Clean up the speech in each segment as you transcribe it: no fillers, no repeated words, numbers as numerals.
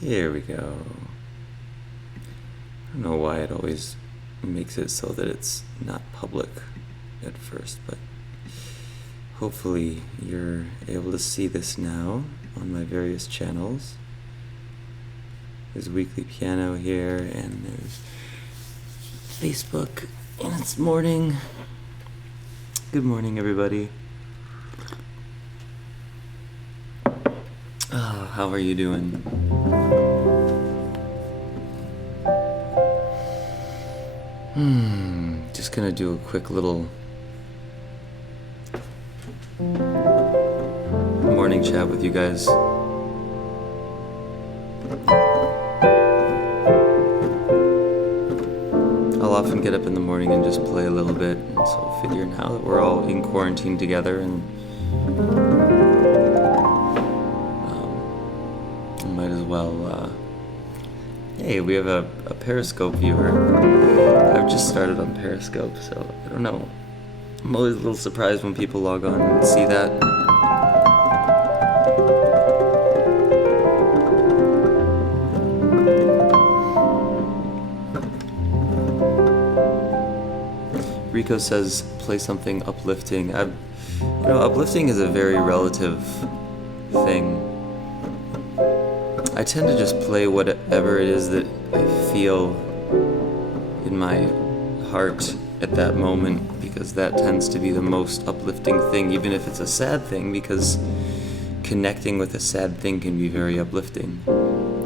Here we go. I don't know why it always makes it so that it's not public at first, but hopefully you're able to see this now on my various channels. There's Weekly Piano here, and there's Facebook, and it's morning. Good morning, everybody. How are you doing? Just gonna do a quick little morning chat with you guys. I'll often get up in the morning and just play a little bit, and so I figure now that we're all in quarantine together, and I might as well, hey, we have a Periscope viewer. I've just started on Periscope, so I don't know. I'm always a little surprised when people log on and see that. Rico says, play something uplifting. Uplifting is a very relative thing. I tend to just play whatever it is that I feel in my heart at that moment, because that tends to be the most uplifting thing, even if it's a sad thing, because connecting with a sad thing can be very uplifting.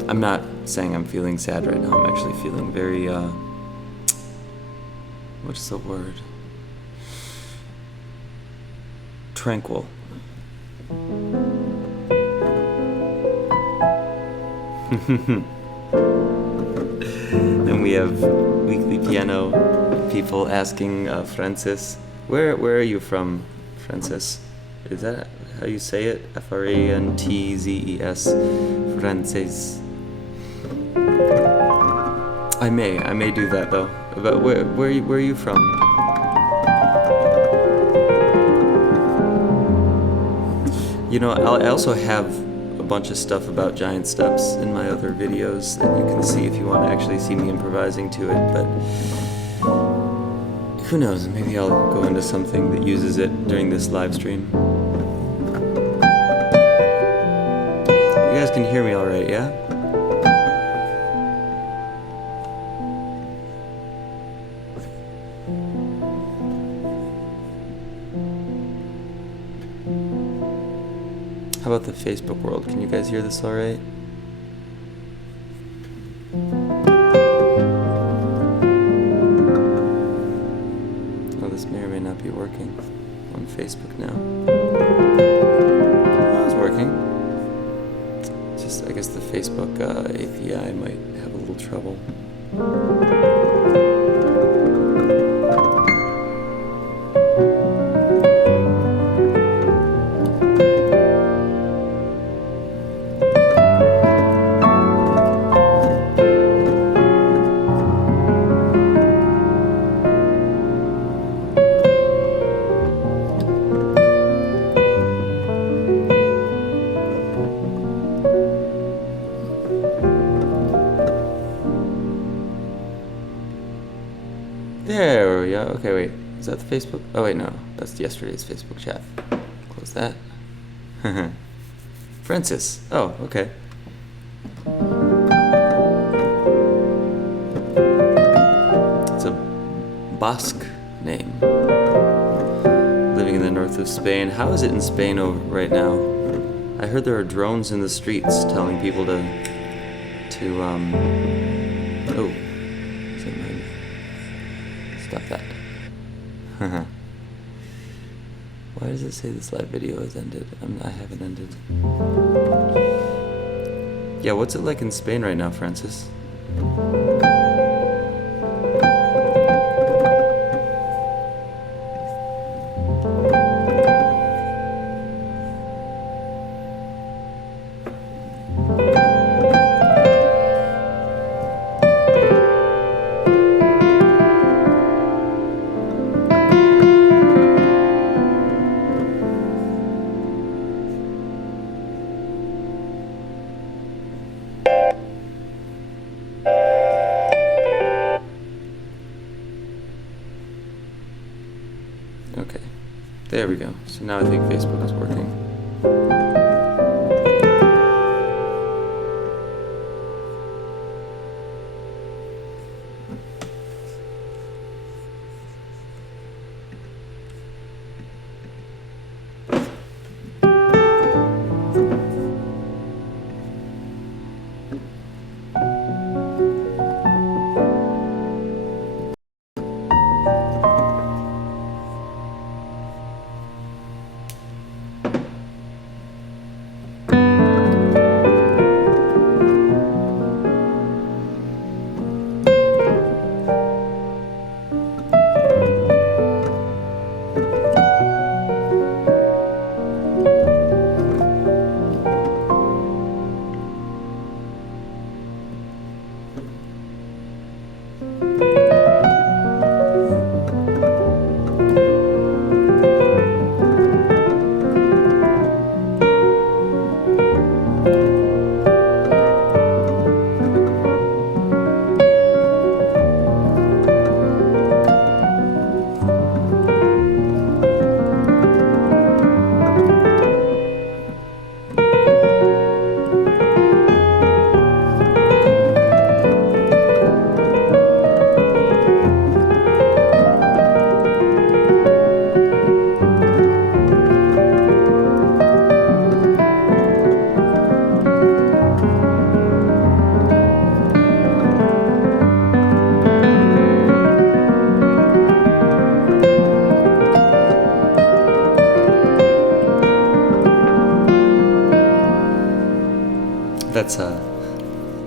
I'm not saying I'm feeling sad right now. I'm actually feeling very, what's the word? Tranquil. And we have Weekly Piano people asking Francis, where are you from, Francis? Is that how you say it? Frantzes. Francis. I may do that though. But where are you from? I also have a bunch of stuff about giant steps in my other videos that you can see if you want to actually see me improvising to it, but who knows, maybe I'll go into something that uses it during this live stream. You guys can hear me all right, yeah? How about the Facebook world? Can you guys hear this all right? Oh, this may or may not be working on Facebook now. Oh, it's working. Just, I guess the Facebook API might have a little trouble. There we go. Okay, wait. Is that the Facebook? Oh, wait, no. That's yesterday's Facebook chat. Close that. Francis. Oh, okay. It's a Basque name. Living in the north of Spain. How is it in Spain right now? I heard there are drones in the streets telling people to oh. Is that mine? Stop that. Why does it say this live video has ended? I haven't ended. Yeah, what's it like in Spain right now, Francis? There we go. So now I think Facebook is working.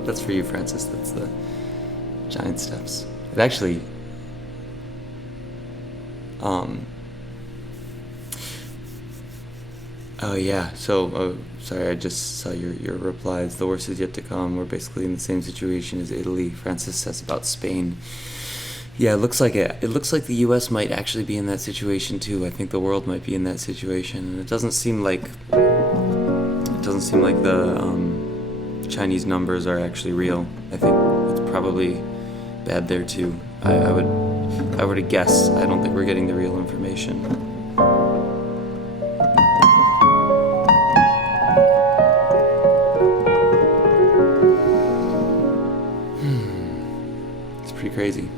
That's for you, Francis. That's the giant steps. It actually, oh yeah. So, sorry, I just saw your replies. The worst is yet to come. We're basically in the same situation as Italy. Francis says about Spain. Yeah, it looks like it. It looks like the U.S. might actually be in that situation too. I think the world might be in that situation, and it doesn't seem like the Chinese numbers are actually real. I think it's probably bad there too. I would, if I were to guess, I don't think we're getting the real information. It's pretty crazy.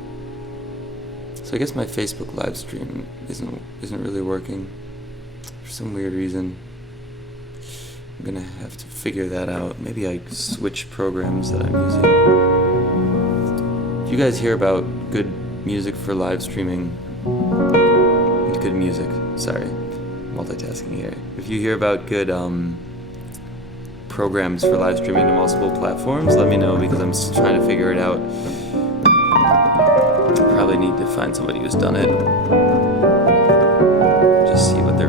So I guess my Facebook live stream isn't really working for some weird reason. I'm gonna have to figure that out. Maybe I switch programs that I'm using. If you guys hear about good music for live streaming, good music, sorry, multitasking here. If you hear about good programs for live streaming to multiple platforms, let me know, because I'm trying to figure it out. Probably need to find somebody who's done it. Just see what they're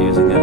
using it.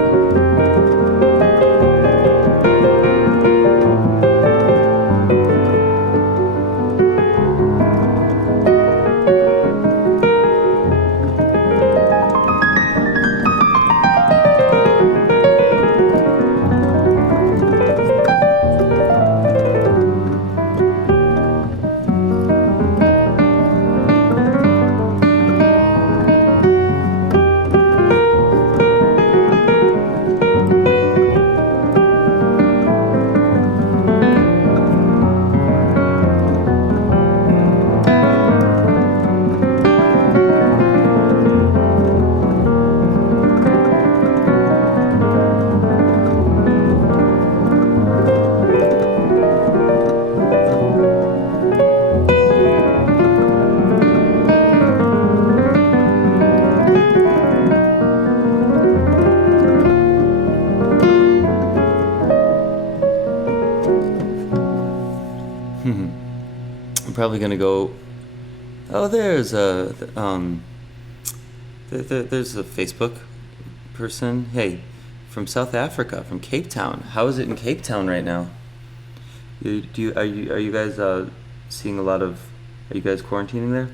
I'm probably gonna go. Oh, there's there's a Facebook person. Hey, from South Africa, from Cape Town. How is it in Cape Town right now? Are you guys seeing a lot of? Are you guys quarantining there?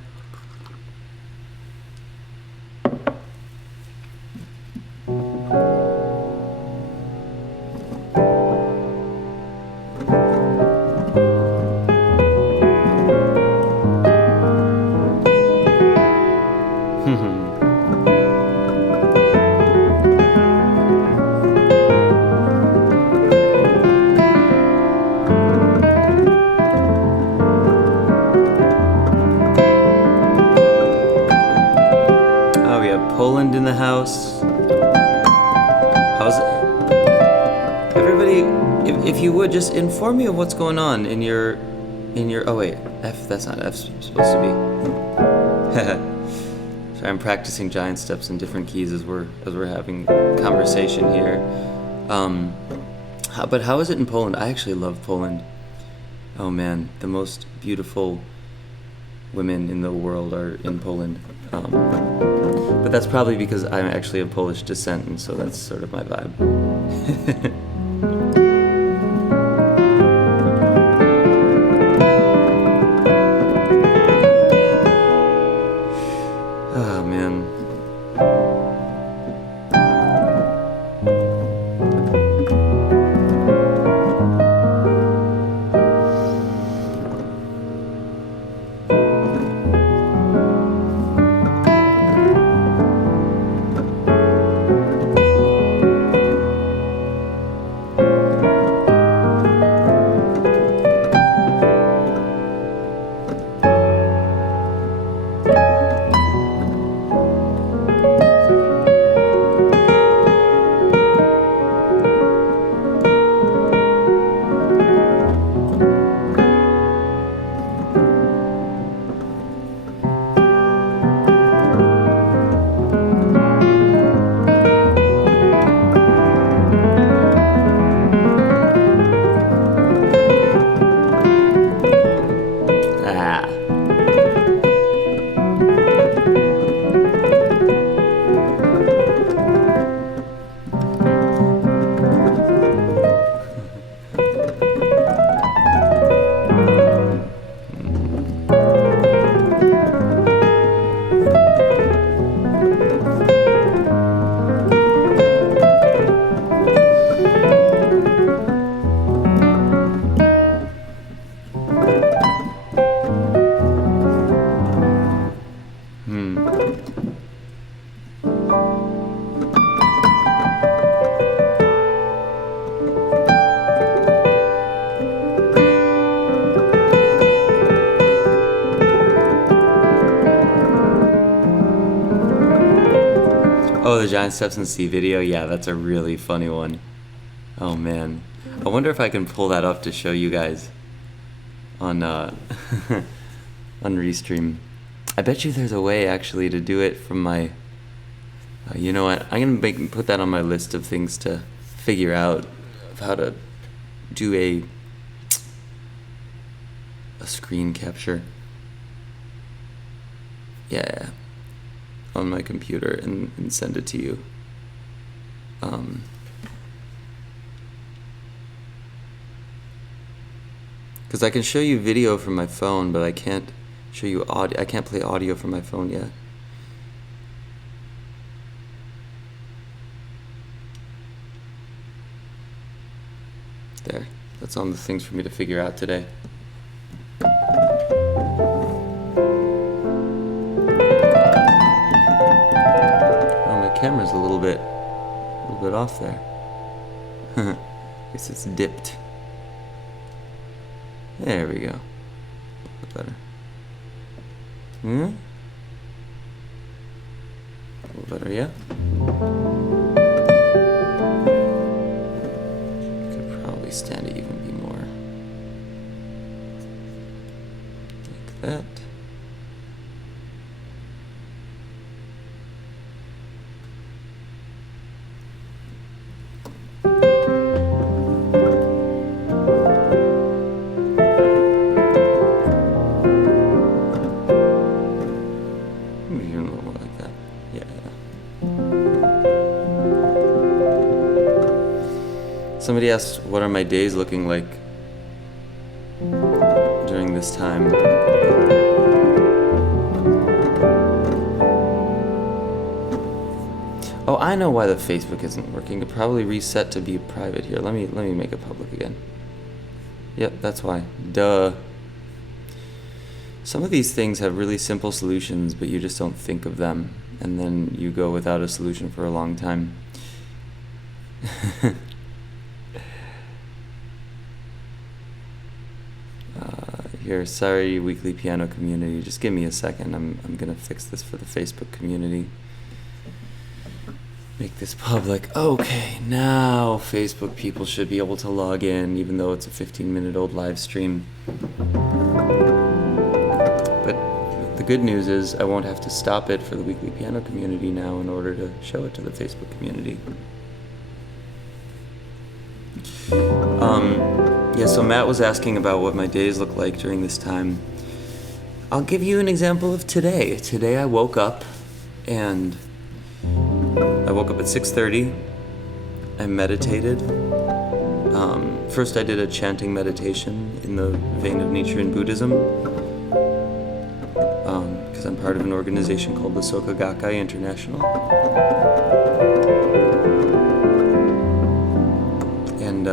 if you would just inform me of what's going on in your oh wait, F, that's not F supposed to be. Sorry, I'm practicing giant steps in different keys as we're having conversation here. But how is it in Poland? I actually love Poland. Oh man, the most beautiful women in the world are in Poland. But that's probably because I'm actually of Polish descent, and so that's sort of my vibe. Oh, the Giant Steps in C video? Yeah, that's a really funny one. Oh man. I wonder if I can pull that up to show you guys on on Restream. I bet you there's a way actually to do it from my you know what? I'm gonna put that on my list of things to figure out of how to do a screen capture. Yeah. On my computer and send it to you. Because I can show you video from my phone, but I can't show you audio. I can't play audio from my phone yet. There. That's all the things for me to figure out today. Camera's a little bit off there. Guess it's dipped. There we go. A little better. A little better, yeah. Could probably stand to even be more like that. Somebody asked, what are my days looking like during this time? Oh, I know why the Facebook isn't working. It probably reset to be private here. Let me make it public again. Yep, that's why. Duh. Some of these things have really simple solutions, but you just don't think of them, and then you go without a solution for a long time. Here, sorry, weekly piano community. Just give me a second. I'm gonna fix this for the Facebook community. make this public. Okay, now Facebook people should be able to log in, even though it's a 15-minute-old live stream. But the good news is I won't have to stop it for the weekly piano community now in order to show it to the Facebook community. Yeah, so Matt was asking about what my days look like during this time. I'll give you an example of today. Today I woke up at 6:30. I meditated. First I did a chanting meditation in the vein of Nichiren Buddhism, because I'm part of an organization called the Soka Gakkai International. And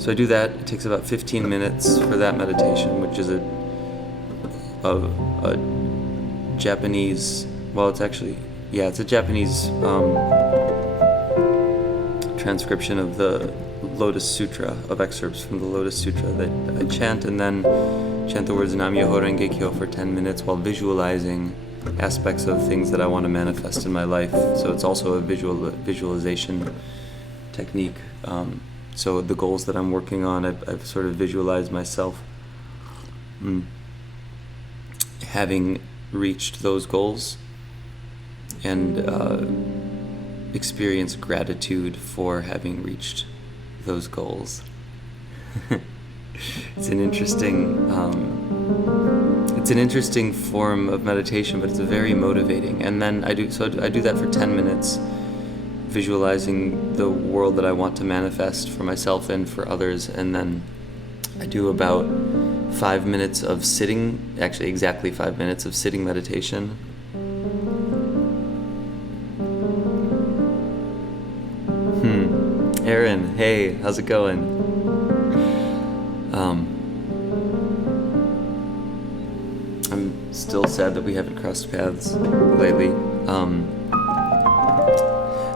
so I do that. It takes about 15 minutes for that meditation, which is a Japanese, well, it's a Japanese transcription of the Lotus Sutra, of excerpts from the Lotus Sutra that I chant, and then chant the words Nam-myoho Renge Kyo for 10 minutes while visualizing aspects of things that I want to manifest in my life. So it's also a visualization technique. So the goals that I'm working on, I've sort of visualized myself having reached those goals, and experience gratitude for having reached those goals. It's an interesting form of meditation, but it's very motivating. And then I do that for 10 minutes, visualizing the world that I want to manifest for myself and for others. And then I do about 5 minutes of sitting, actually exactly 5 minutes of sitting meditation. Aaron, hey, how's it going? I'm still sad that we haven't crossed paths lately.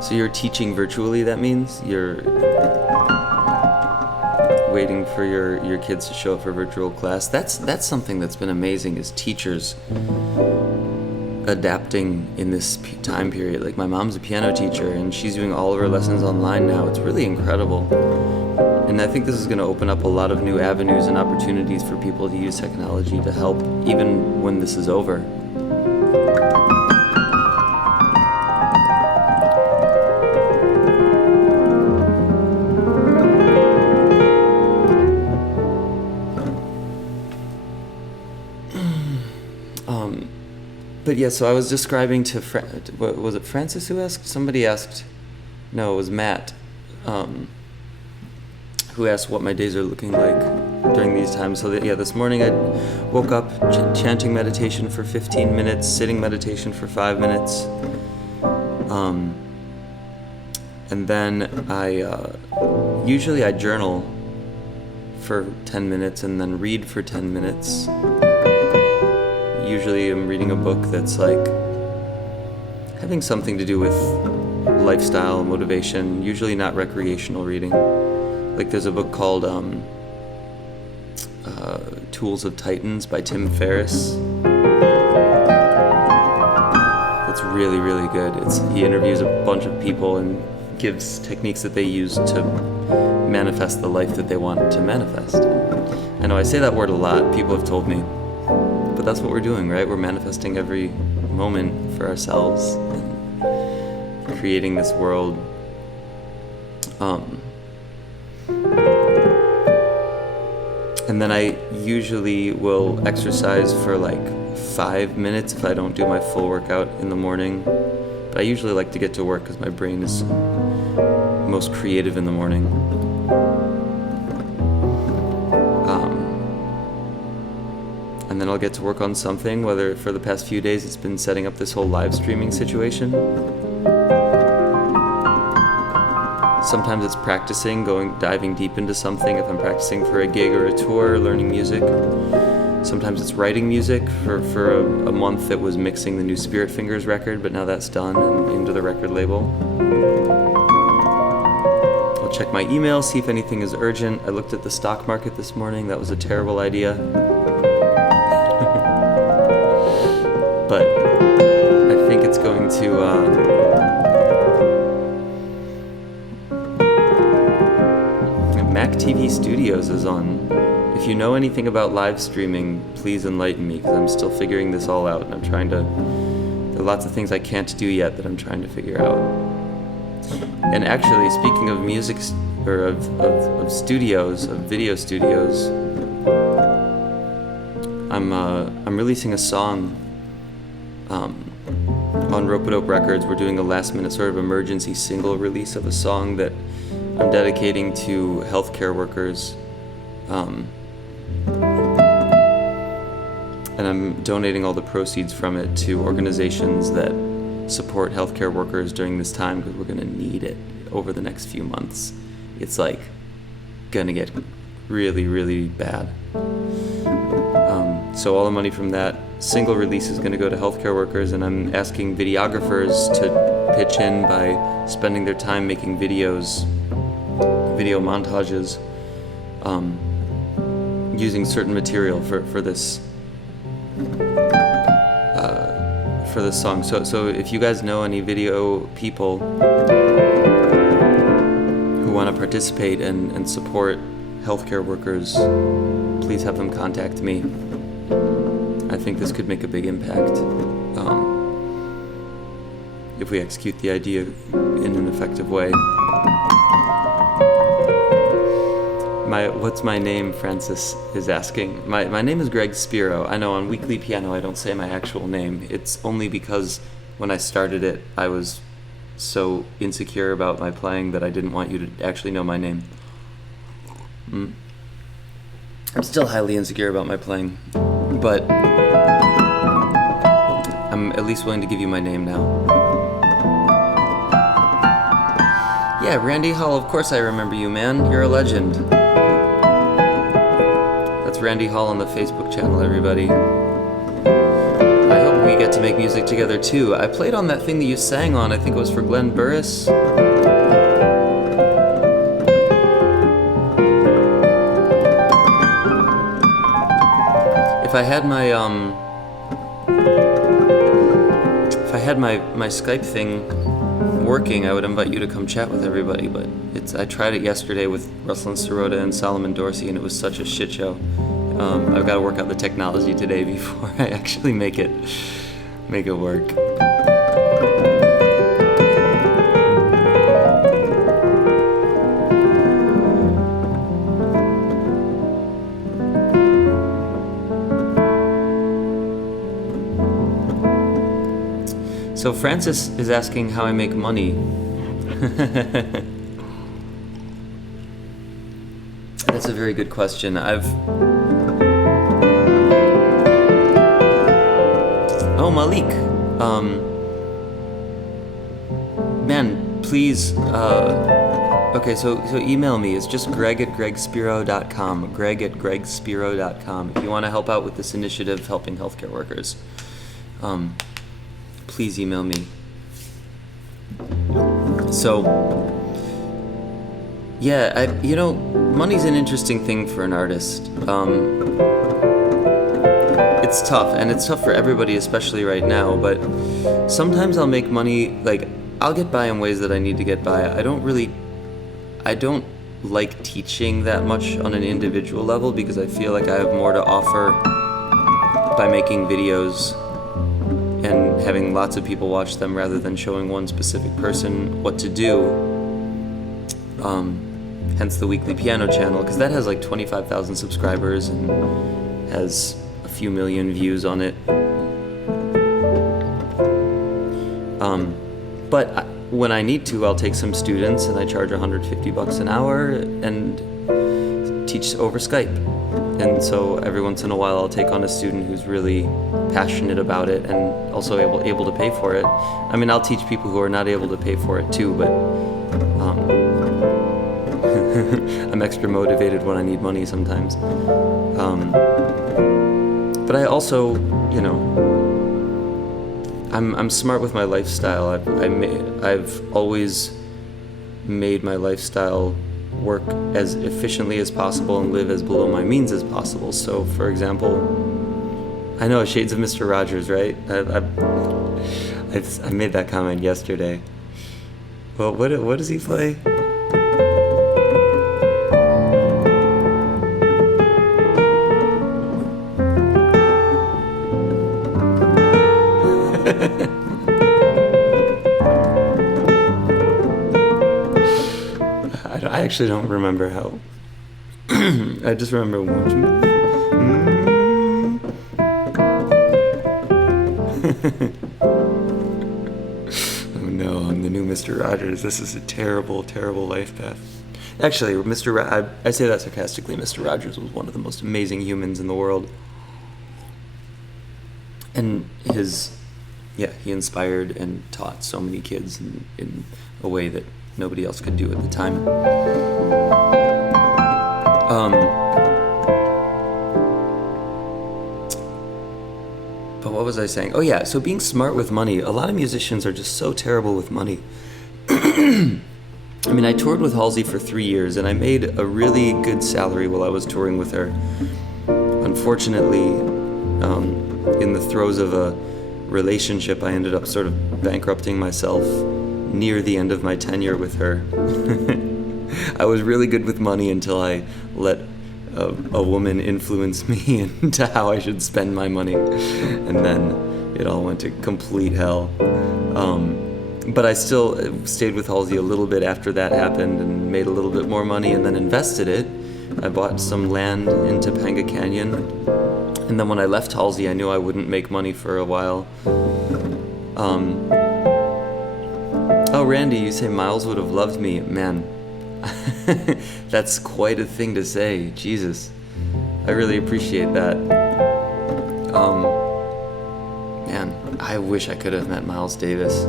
So you're teaching virtually, that means? You're waiting for your kids to show up for virtual class. That's something that's been amazing, is teachers adapting in this time period. Like, my mom's a piano teacher and she's doing all of her lessons online now. It's really incredible. And I think this is going to open up a lot of new avenues and opportunities for people to use technology to help, even when this is over. But yeah, so I was describing to was it Francis who asked? Somebody asked. No, it was Matt, who asked what my days are looking like during these times. So that, yeah, this morning I woke up chanting meditation for 15 minutes, sitting meditation for 5 minutes, and then I usually I journal for 10 minutes and then read for 10 minutes. Usually I'm reading a book that's like having something to do with lifestyle, motivation, usually not recreational reading. Like, there's a book called Tools of Titans by Tim Ferriss. It's really, really good. He interviews a bunch of people and gives techniques that they use to manifest the life that they want to manifest. I know I say that word a lot, people have told me. But that's what we're doing, right? We're manifesting every moment for ourselves and creating this world. And then I usually will exercise for like 5 minutes if I don't do my full workout in the morning. But I usually like to get to work because my brain is most creative in the morning. And then I'll get to work on something, whether for the past few days it's been setting up this whole live streaming situation. Sometimes it's practicing, diving deep into something if I'm practicing for a gig or a tour, learning music. Sometimes it's writing music. For a month it was mixing the new Spirit Fingers record, but now that's done and into the record label. I'll check my email, see if anything is urgent. I looked at the stock market this morning. That was a terrible idea. But I think it's going to Mac TV Studios is on. If you know anything about live streaming, please enlighten me, because I'm still figuring this all out, and I'm trying to... There are lots of things I can't do yet that I'm trying to figure out. And actually, speaking of music, or of studios, of video studios, I'm releasing a song on Rope-a-Dope Records. We're doing a last-minute sort of emergency single release of a song that I'm dedicating to healthcare workers. And I'm donating all the proceeds from it to organizations that support healthcare workers during this time, because we're going to need it over the next few months. It's like going to get really, really bad. So all the money from that single release is going to go to healthcare workers, and I'm asking videographers to pitch in by spending their time making videos, video montages, using certain material for this song. So if you guys know any video people who want to participate and support healthcare workers, please have them contact me. I think this could make a big impact if we execute the idea in an effective way. What's my name, Francis is asking. My name is Greg Spiro. I know on Weekly Piano I don't say my actual name. It's only because when I started it I was so insecure about my playing that I didn't want you to actually know my name. I'm still highly insecure about my playing, but I'm at least willing to give you my name now. Yeah, Randy Hall, of course I remember you, man. You're a legend. That's Randy Hall on the Facebook channel, everybody. I hope we get to make music together too. I played on that thing that you sang on, I think it was for Glenn Burris. If I had my Skype thing working, I would invite you to come chat with everybody, but I tried it yesterday with Ruslan Sirota and Solomon Dorsey, and it was such a shit show. I've got to work out the technology today before I actually make it work. So Francis is asking how I make money. That's a very good question. Oh, Malik. Man, please. Okay, so email me. It's just greg@gregspiro.com. greg@gregspiro.com. If you want to help out with this initiative helping healthcare workers. Please email me. So, yeah, money's an interesting thing for an artist. It's tough, and it's tough for everybody, especially right now, but sometimes I'll make money, like, I'll get by in ways that I need to get by. I don't like teaching that much on an individual level, because I feel like I have more to offer by making videos and having lots of people watch them rather than showing one specific person what to do. Hence the Weekly Piano channel, because that has like 25,000 subscribers and has a few million views on it. But when I need to, I'll take some students and I charge $150 an hour and teach over Skype. And so every once in a while I'll take on a student who's really passionate about it and also able to pay for it. I mean, I'll teach people who are not able to pay for it too, but I'm extra motivated when I need money sometimes. But I also, I'm smart with my lifestyle. I've always made my lifestyle work as efficiently as possible and live as below my means as possible. So, for example, I know Shades of Mr. Rogers, right? I made that comment yesterday. Well, what does he play? I actually don't remember how. I just remember one. Oh no, I'm the new Mr. Rogers. This is a terrible, terrible life path. Actually, I say that sarcastically. Mr. Rogers was one of the most amazing humans in the world. And he inspired and taught so many kids in a way that nobody else could do at the time. But what was I saying? Oh yeah, so being smart with money. A lot of musicians are just so terrible with money. I mean, I toured with Halsey for 3 years, and I made a really good salary while I was touring with her. Unfortunately, in the throes of a relationship, I ended up sort of bankrupting myself near the end of my tenure with her. I was really good with money until I let a woman influence me into how I should spend my money, and then it all went to complete hell. But I still stayed with Halsey a little bit after that happened and made a little bit more money and then invested it. I bought some land in Topanga Canyon, and then when I left Halsey, I knew I wouldn't make money for a while. Oh, Randy, you say Miles would have loved me. Man, that's quite a thing to say. Jesus, I really appreciate that. Man, I wish I could have met Miles Davis.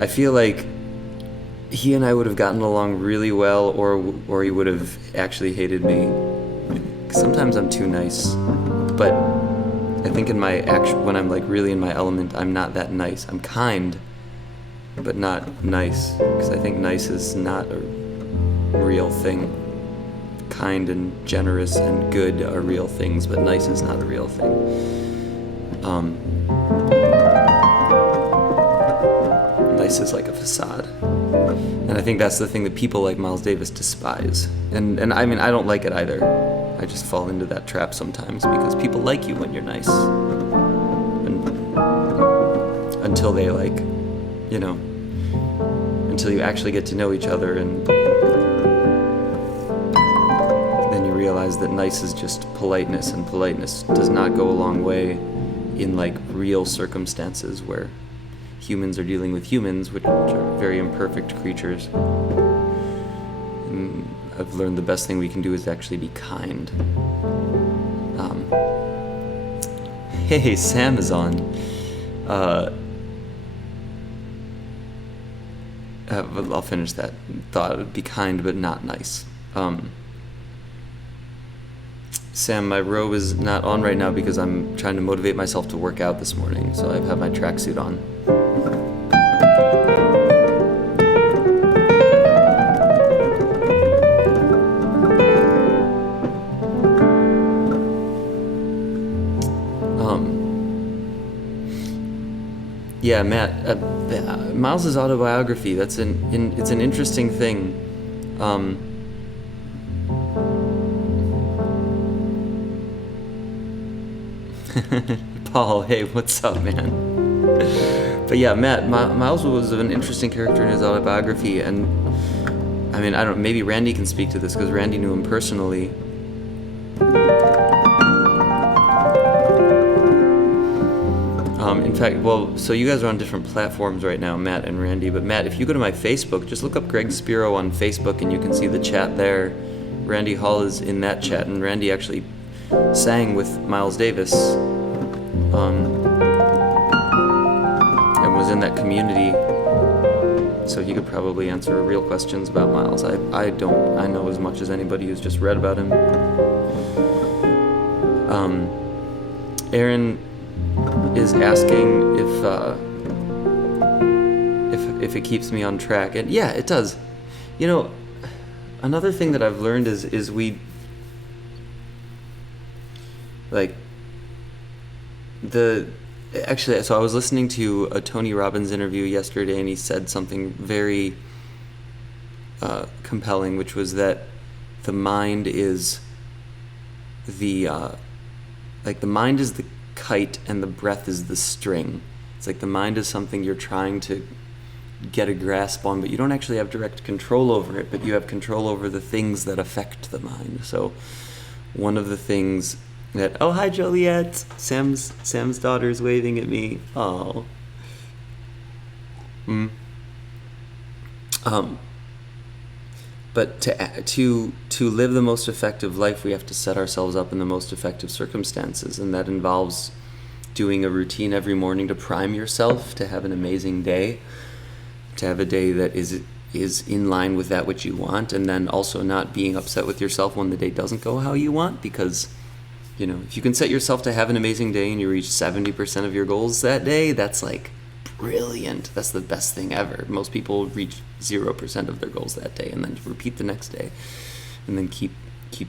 I feel like he and I would have gotten along really well, or he would have actually hated me. Sometimes I'm too nice, but I think when I'm like really in my element, I'm not that nice. I'm kind, but not nice, because I think nice is not a real thing. Kind and generous and good are real things, but nice is not a real thing. Nice is like a facade. And I think that's the thing that people like Miles Davis despise. And I mean, I don't like it either. I just fall into that trap sometimes because people like you when you're nice. And until they until you actually get to know each other, and then you realize that nice is just politeness, and politeness does not go a long way in like real circumstances where humans are dealing with humans, which are very imperfect creatures. And I've learned the best thing we can do is actually be kind. Hey, Sam is on. I'll finish that thought. Be kind, but not nice. Sam, my robe is not on right now because I'm trying to motivate myself to work out this morning, so I have my tracksuit on. Yeah, Matt, Miles' autobiography, it's an interesting thing. Paul, hey, what's up, man? But yeah, Matt, Miles was an interesting character in his autobiography, and I mean, I don't know, maybe Randy can speak to this because Randy knew him personally. In fact, so you guys are on different platforms right now, Matt and Randy, but Matt, if you go to my Facebook, just look up Greg Spiro on Facebook and you can see the chat there. Randy Hall is in that chat, and Randy actually sang with Miles Davis and was in that community, so he could probably answer real questions about Miles. I know as much as anybody who's just read about him. Aaron is asking if it keeps me on track, and yeah, it does. You know, another thing that I've learned is we like so I was listening to a Tony Robbins interview yesterday, and he said something very compelling, which was that the mind is the mind is the kite and the breath is the string. It's like the mind is something you're trying to get a grasp on, but you don't actually have direct control over it, but you have control over the things that affect the mind. So one of the things that, oh, hi Joliet, Sam's daughter's waving at me. Oh. But to live the most effective life, we have to set ourselves up in the most effective circumstances, and that involves doing a routine every morning to prime yourself to have an amazing day, to have a day that is in line with that which you want, and then also not being upset with yourself when the day doesn't go how you want, because if you can set yourself to have an amazing day and you reach 70% of your goals that day, that's like brilliant. That's the best thing ever. Most people reach 0% of their goals that day and then repeat the next day, and then keep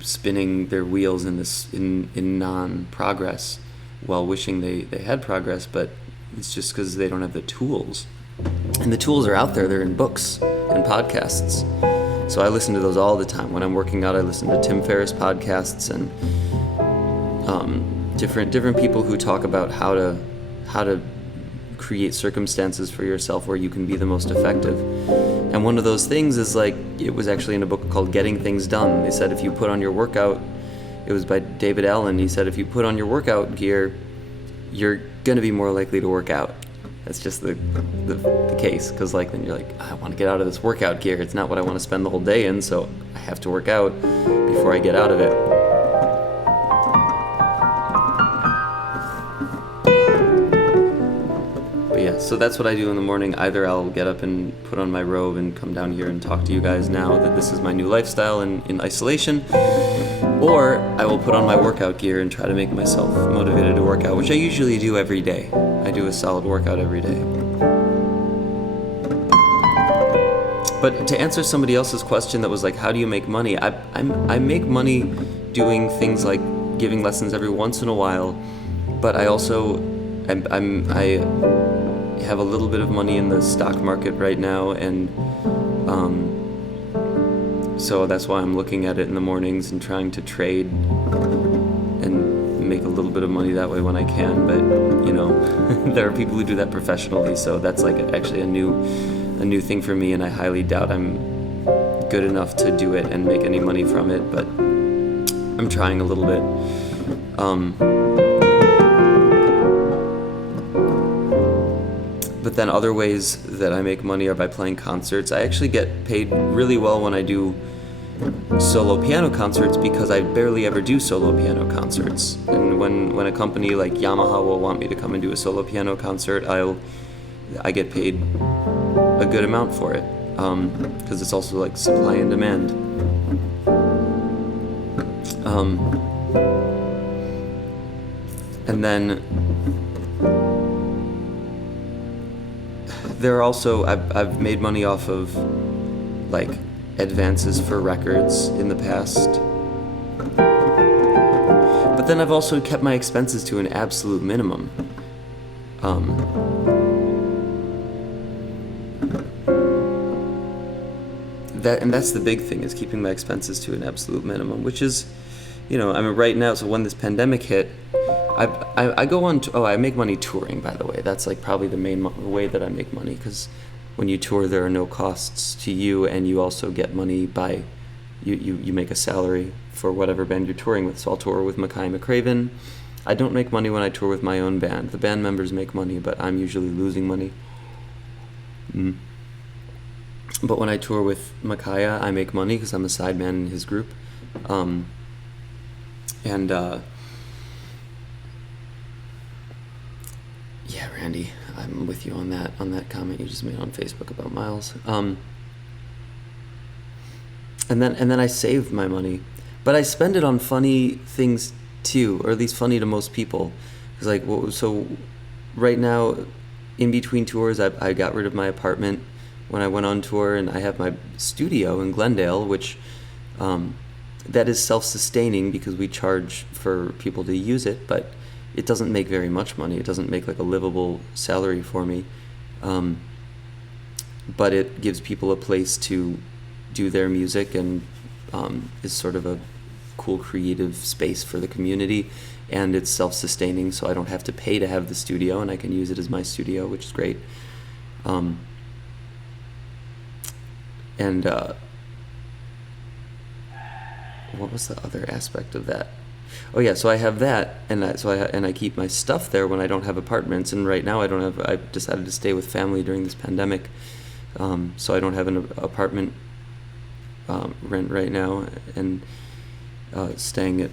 spinning their wheels in non-progress while wishing they had progress, but it's just because they don't have the tools. And the tools are out there. They're in books and podcasts. So I listen to those all the time. When I'm working out, I listen to Tim Ferriss podcasts and different people who talk about how to create circumstances for yourself where you can be the most effective. And one of those things is, like, it was actually in a book called Getting Things Done. They said if you put on your workout, it was by David Allen, he said if you put on your workout gear, you're going to be more likely to work out. That's just the case, because then you're like, I want to get out of this workout gear. It's not what I want to spend the whole day in, so I have to work out before I get out of it. So that's what I do in the morning. Either I'll get up and put on my robe and come down here and talk to you guys now that this is my new lifestyle in isolation, or I will put on my workout gear and try to make myself motivated to work out, which I usually do every day. I do a solid workout every day. But to answer somebody else's question that was like, how do you make money? I make money doing things like giving lessons every once in a while, but I also I have a little bit of money in the stock market right now, and so that's why I'm looking at it in the mornings and trying to trade and make a little bit of money that way when I can. But there are people who do that professionally, so that's like actually a new thing for me, and I highly doubt I'm good enough to do it and make any money from it, but I'm trying a little bit. But then other ways that I make money are by playing concerts. I actually get paid really well when I do solo piano concerts, because I barely ever do solo piano concerts. And when a company like Yamaha will want me to come and do a solo piano concert, I get paid a good amount for it, because it's also like supply and demand. And then there are also, I've made money off of like advances for records in the past. But then I've also kept my expenses to an absolute minimum. That's the big thing, is keeping my expenses to an absolute minimum, which is, right now, so when this pandemic hit, I go on, I make money touring, by the way. That's like probably the main way that I make money, because when you tour, there are no costs to you, and you also get money by, you make a salary for whatever band you're touring with. So I'll tour with Mackay McCraven. I don't make money when I tour with my own band. The band members make money, but I'm usually losing money. But when I tour with Makaya, I make money because I'm a sideman in his group. Yeah, Randy, I'm with you on that comment you just made on Facebook about Miles. And then I save my money, but I spend it on funny things too, or at least funny to most people. Because so right now, in between tours, I got rid of my apartment when I went on tour, and I have my studio in Glendale, which that is self-sustaining because we charge for people to use it, but it doesn't make very much money. It doesn't make like a livable salary for me, but it gives people a place to do their music, and is sort of a cool creative space for the community, and it's self-sustaining, so I don't have to pay to have the studio, and I can use it as my studio, which is great. And what was the other aspect of that? Oh yeah, so I have that, and I keep my stuff there when I don't have apartments. And right now I decided to stay with family during this pandemic, so I don't have an apartment rent right now, and staying at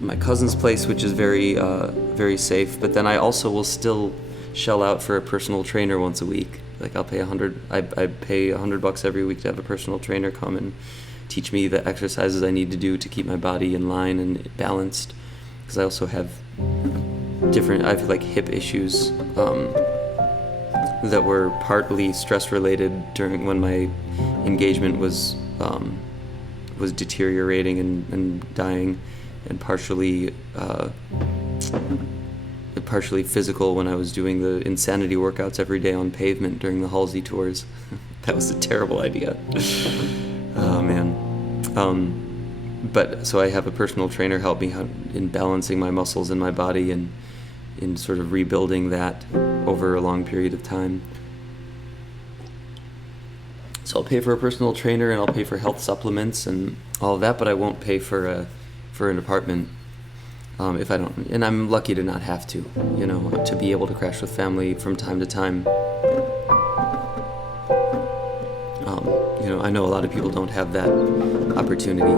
my cousin's place, which is very safe. But then I also will still shell out for a personal trainer once a week. Like I'll pay I pay $100 every week to have a personal trainer come and teach me the exercises I need to do to keep my body in line and balanced. Because I also have I have like hip issues that were partly stress related during when my engagement was deteriorating and dying, and partially physical when I was doing the insanity workouts every day on pavement during the Halsey tours. That was a terrible idea. Oh man. But so I have a personal trainer help me in balancing my muscles in my body and in sort of rebuilding that over a long period of time. So I'll pay for a personal trainer and I'll pay for health supplements and all of that, but I won't pay for an apartment if I don't. And I'm lucky to not have to, to be able to crash with family from time to time. I know a lot of people don't have that opportunity.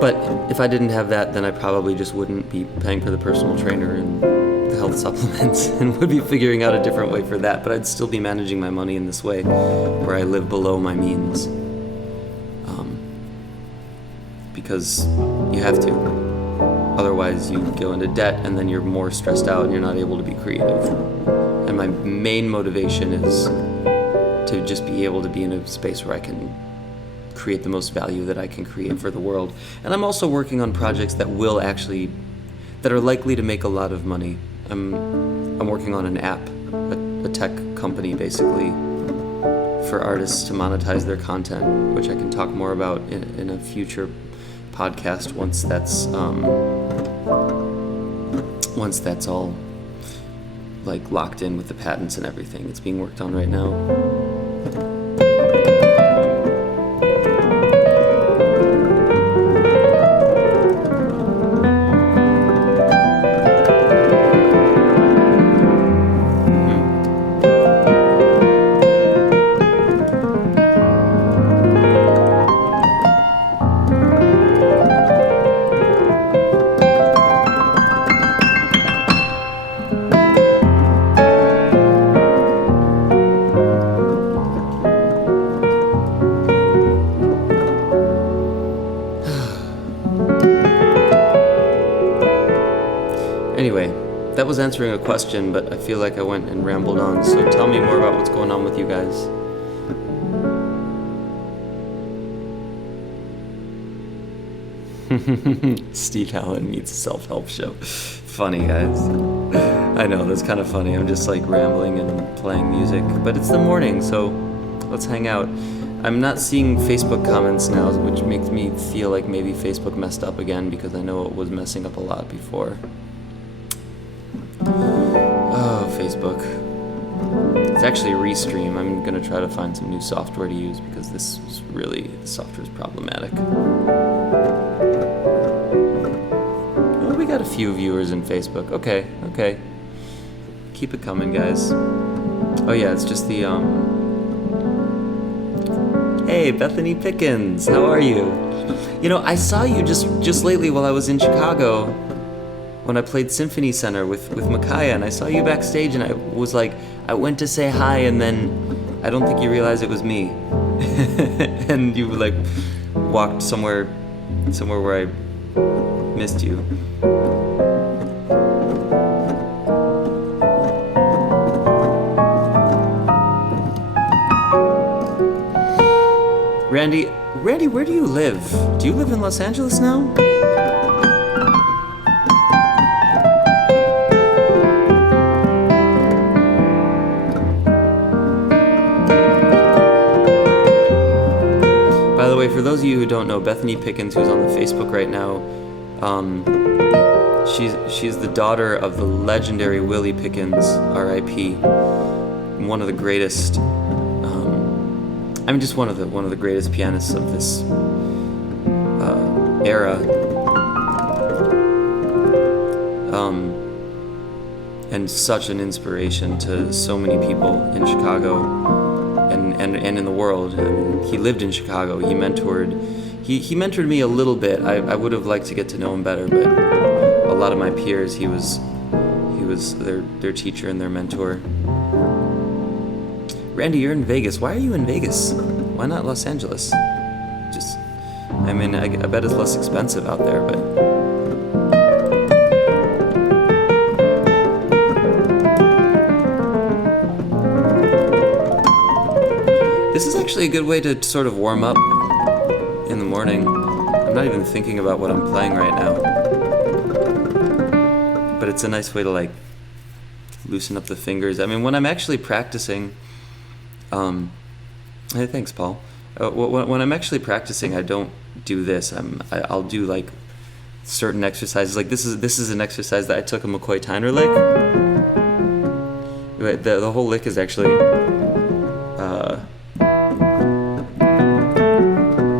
But if I didn't have that, then I probably just wouldn't be paying for the personal trainer and the health supplements and would be figuring out a different way for that. But I'd still be managing my money in this way, where I live below my means. Because you have to. Otherwise, you go into debt and then you're more stressed out and you're not able to be creative. And my main motivation is to just be able to be in a space where I can create the most value that I can create for the world. And I'm also working on projects that are likely to make a lot of money. I'm working on an app, a tech company basically, for artists to monetize their content, which I can talk more about in a future podcast once that's all like locked in with the patents and everything. It's being worked on right now. Anyway, that was answering a question, but I feel like I went and rambled on, so tell me more about what's going on with you guys. Steve Allen meets a self-help show. Funny, guys. I know, that's kind of funny. I'm just like rambling and playing music, but it's the morning, so let's hang out. I'm not seeing Facebook comments now, which makes me feel like maybe Facebook messed up again, because I know it was messing up a lot before. Oh, Facebook. It's actually Restream. I'm going to try to find some new software to use, because the software is problematic. Oh, we got a few viewers in Facebook. Okay. Keep it coming, guys. Oh yeah, it's just the, Hey, Bethany Pickens, how are you? I saw you just lately while I was in Chicago, when I played Symphony Center with Micaiah, and I saw you backstage, and I was like, I went to say hi, and then I don't think you realized it was me. And you like walked somewhere where I missed you. Randy, where do you live? Do you live in Los Angeles now? By the way, for those of you who don't know, Bethany Pickens, who's on the Facebook right now, she's the daughter of the legendary Willie Pickens, R.I.P., one of the greatest I'm just one of the greatest pianists of this era. And such an inspiration to so many people in Chicago and in the world. I mean, he lived in Chicago. He mentored me a little bit. I would have liked to get to know him better, but a lot of my peers, he was their teacher and their mentor. Randy, you're in Vegas. Why are you in Vegas? Why not Los Angeles? I bet it's less expensive out there, but... This is actually a good way to sort of warm up in the morning. I'm not even thinking about what I'm playing right now. But it's a nice way to, like, loosen up the fingers. I mean, when I'm actually practicing... Hey, thanks, Paul. When I'm actually practicing, I don't do this. I'll do, like, certain exercises. Like, this is an exercise that I took a McCoy Tyner lick. The whole lick is actually...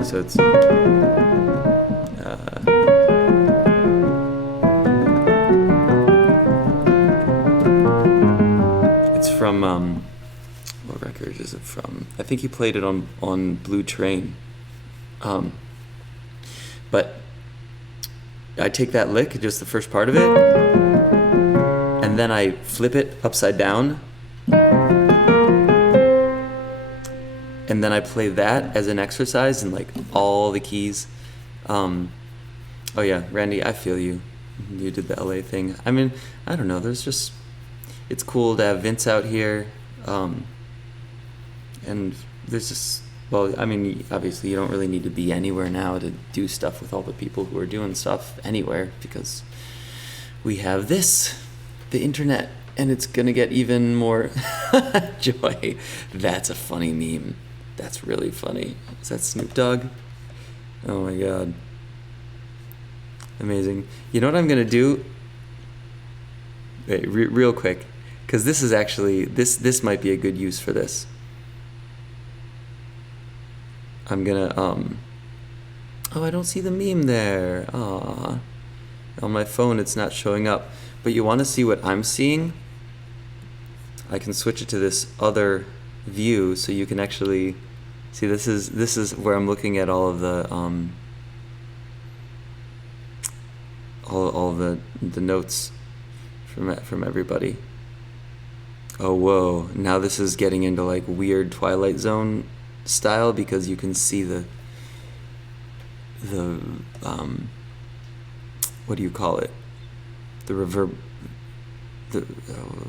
So it's... it's from... what record is it from? I think he played it on Blue Train. But I take that lick, just the first part of it, and then I flip it upside down, and then I play that as an exercise in, like, all the keys. Oh yeah, Randy, I feel you. You did the LA thing. I mean, I don't know, it's cool to have Vince out here. And there's just, well, I mean, obviously you don't really need to be anywhere now to do stuff with all the people who are doing stuff anywhere, because we have this, the internet, and it's gonna get even more joy. That's a funny meme. That's really funny. Is that Snoop Dogg? Oh my god. Amazing. You know what I'm gonna do? Wait, real quick, because this is actually, this might be a good use for this. I'm gonna, oh, I don't see the meme there. Aw. On my phone, it's not showing up. But you want to see what I'm seeing? I can switch it to this other view so you can actually see. This is where I'm looking at all of the, all the notes from everybody. Oh, whoa. Now this is getting into, like, weird Twilight Zone style, because you can see the what do you call it? The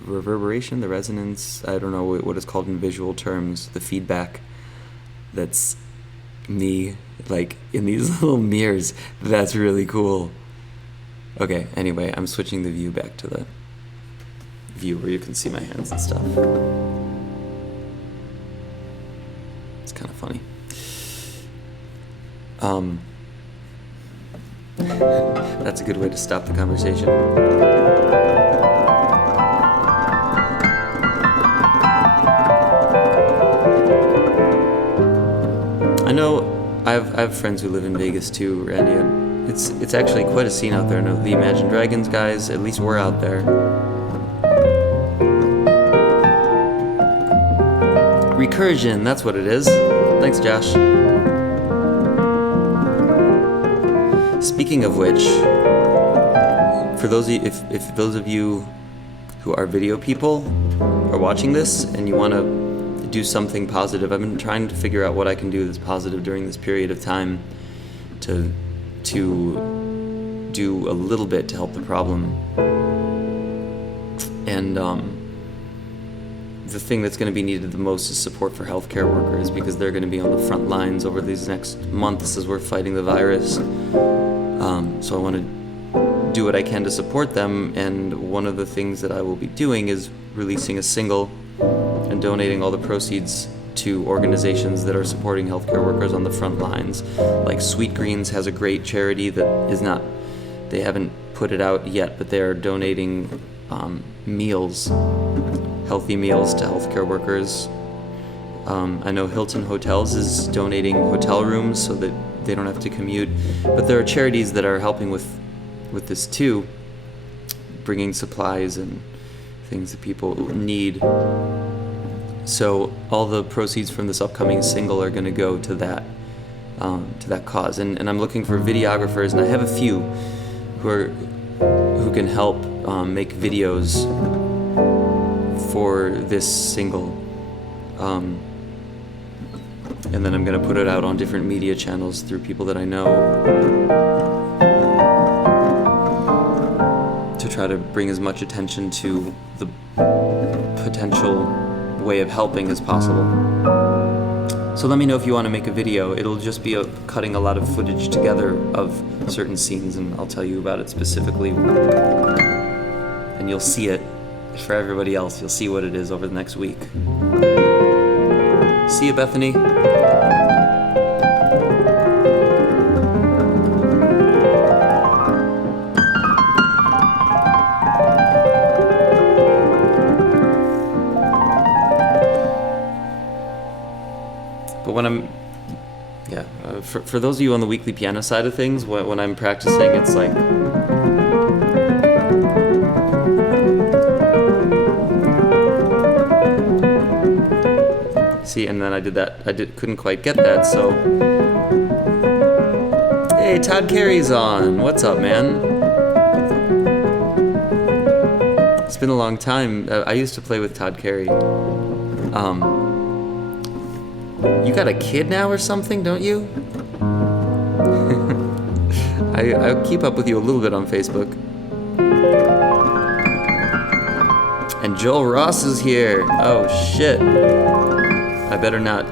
reverberation, the resonance, I don't know what it's called in visual terms, the feedback that's me, like, in these little mirrors. That's really cool. Okay, anyway, I'm switching the view back to the view where you can see my hands and stuff. It's kind of funny. That's a good way to stop the conversation. I know I have friends who live in Vegas too, Randy. And it's actually quite a scene out there. I know the Imagine Dragons guys, at least we're out there. Recursion, that's what it is. Thanks, Josh. Speaking of which, for those of you, if those of you who are video people are watching this and you want to do something positive, I've been trying to figure out what I can do that's positive during this period of time to do a little bit to help the problem. And the thing that's going to be needed the most is support for healthcare workers, because they're going to be on the front lines over these next months as we're fighting the virus. So I want to do what I can to support them, and one of the things that I will be doing is releasing a single and donating all the proceeds to organizations that are supporting healthcare workers on the front lines. Like Sweet Greens has a great charity that is not, they haven't put it out yet, but they're donating meals, healthy meals to healthcare workers. I know Hilton Hotels is donating hotel rooms so that they don't have to commute. But there are charities that are helping with this too, bringing supplies and things that people need. So all the proceeds from this upcoming single are going to go to that cause. And I'm looking for videographers, and I have a few who can help make videos for this single. And then I'm going to put it out on different media channels through people that I know to try to bring as much attention to the potential way of helping as possible. So let me know if you want to make a video. It'll just be cutting a lot of footage together of certain scenes, and I'll tell you about it specifically. And you'll see it. For everybody else, you'll see what it is over the next week. See you, Bethany. But when I'm, for those of you on the weekly piano side of things, when I'm practicing, it's like, see, and then I did that. Couldn't quite get that, so. Hey, Todd Carey's on. What's up, man? It's been a long time. I used to play with Todd Carey. You got a kid now or something, don't you? I keep up with you a little bit on Facebook. And Joel Ross is here. Oh, shit. I better not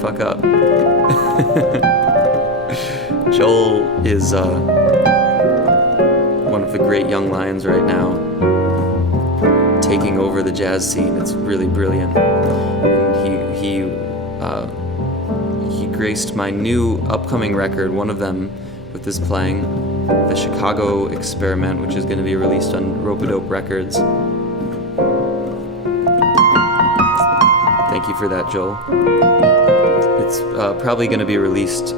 fuck up. Joel is one of the great young lions right now, taking over the jazz scene. It's really brilliant. And he graced my new upcoming record, one of them, with his playing, the Chicago Experiment, which is going to be released on Rope-A-Dope Records. Thank you for that, Joel. It's probably going to be released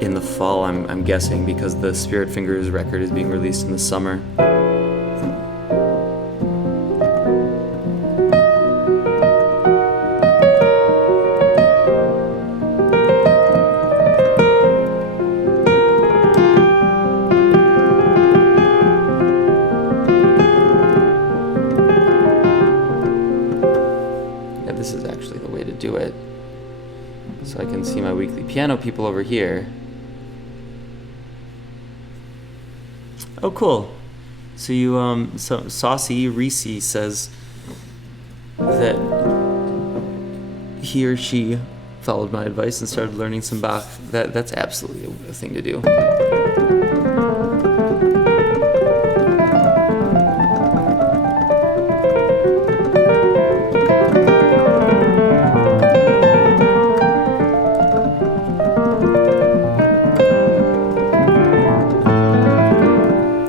in the fall, I'm guessing, because the Spirit Fingers record is being released in the summer. This is actually the way to do it. So I can see my weekly piano people over here. Oh, cool. So you, Saucy Reese says that he or she followed my advice and started learning some Bach. That's absolutely a thing to do.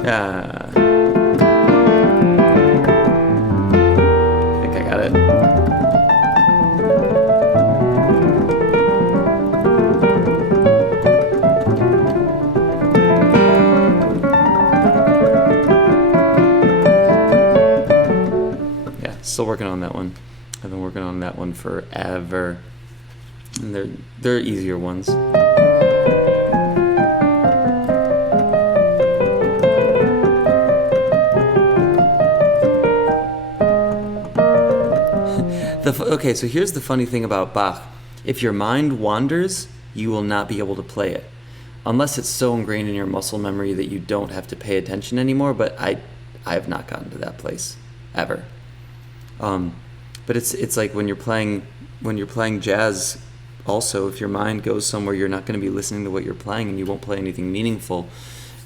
I think I got it. Yeah, still working on that one. I've been working on that one forever. And they're easier ones. Okay, so here's the funny thing about Bach. If your mind wanders, you will not be able to play it. Unless it's so ingrained in your muscle memory that you don't have to pay attention anymore, but I have not gotten to that place, ever. But it's like when you're playing jazz, also, if your mind goes somewhere, you're not going to be listening to what you're playing, and you won't play anything meaningful.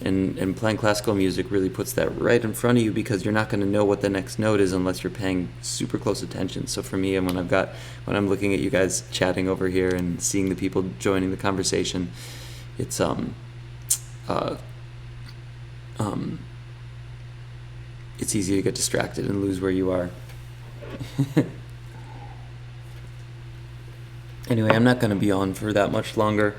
And playing classical music really puts that right in front of you, because you're not going to know what the next note is unless you're paying super close attention. So for me, and when I'm looking at you guys chatting over here and seeing the people joining the conversation, it's it's easy to get distracted and lose where you are. Anyway, I'm not going to be on for that much longer.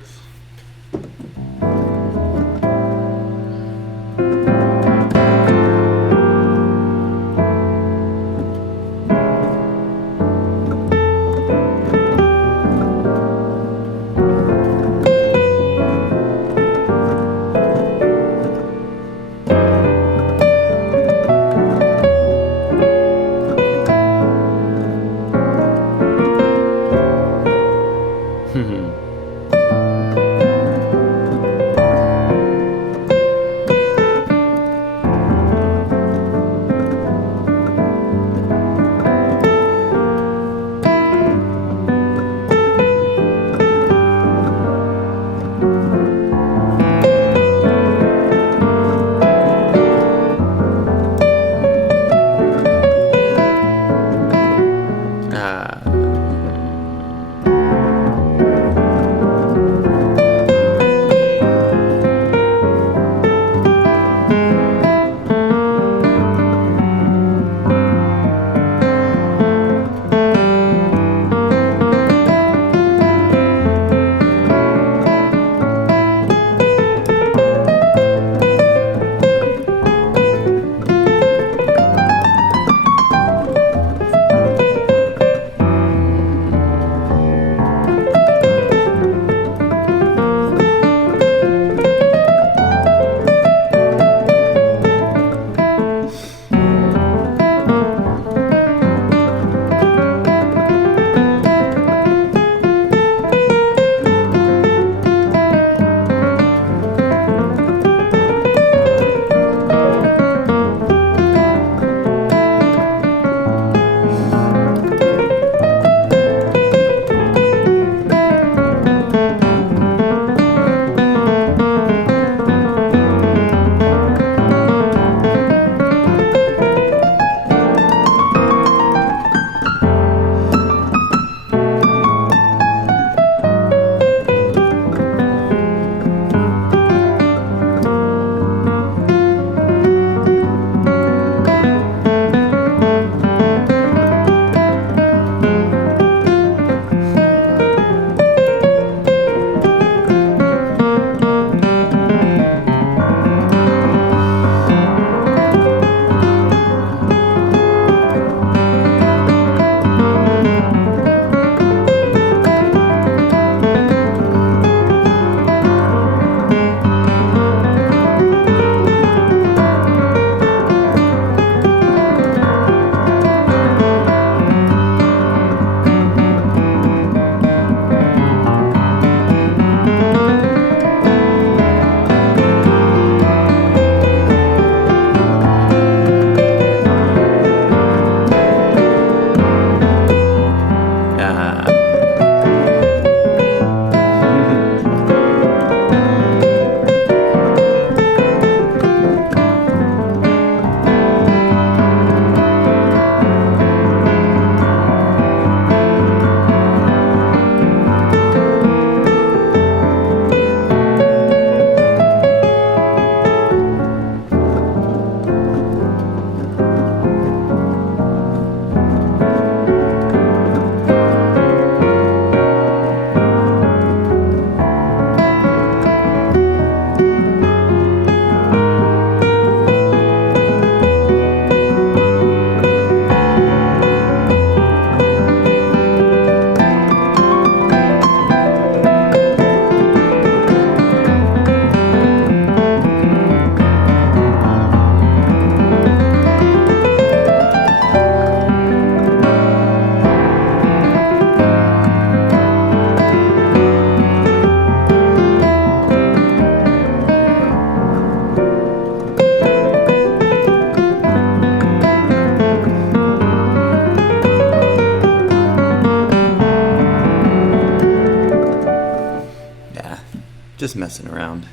Just messing around.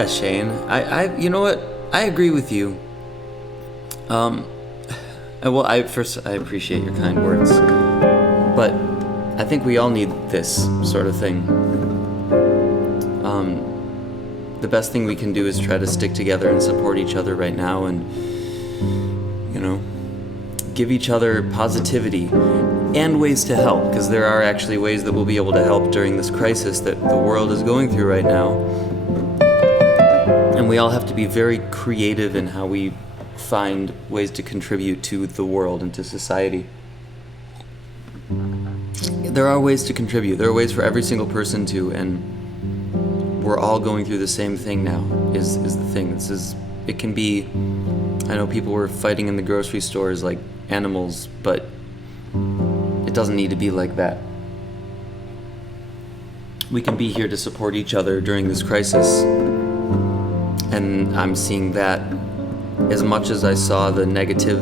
Yeah, Shane. You know what? I agree with you. Well, I appreciate your kind words, but I think we all need this sort of thing. The best thing we can do is try to stick together and support each other right now, and give each other positivity and ways to help, because there are actually ways that we'll be able to help during this crisis that the world is going through right now. And we all have to be very creative in how we find ways to contribute to the world and to society. There are ways to contribute. There are ways for every single person to, and we're all going through the same thing now, is the thing. It can be, I know people were fighting in the grocery stores like animals, but it doesn't need to be like that. We can be here to support each other during this crisis, and I'm seeing that as much as I saw the negative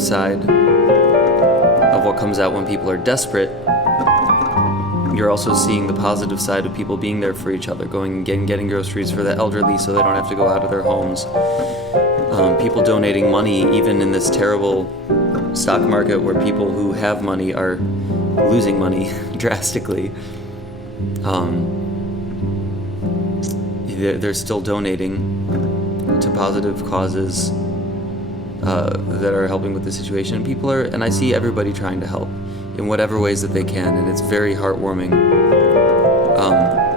side of what comes out when people are desperate. You're also seeing the positive side of people being there for each other, going and getting groceries for the elderly so they don't have to go out of their homes. People donating money, even in this terrible stock market where people who have money are losing money drastically. They're still donating to positive causes that are helping with the situation. And I see everybody trying to help in whatever ways that they can, and it's very heartwarming.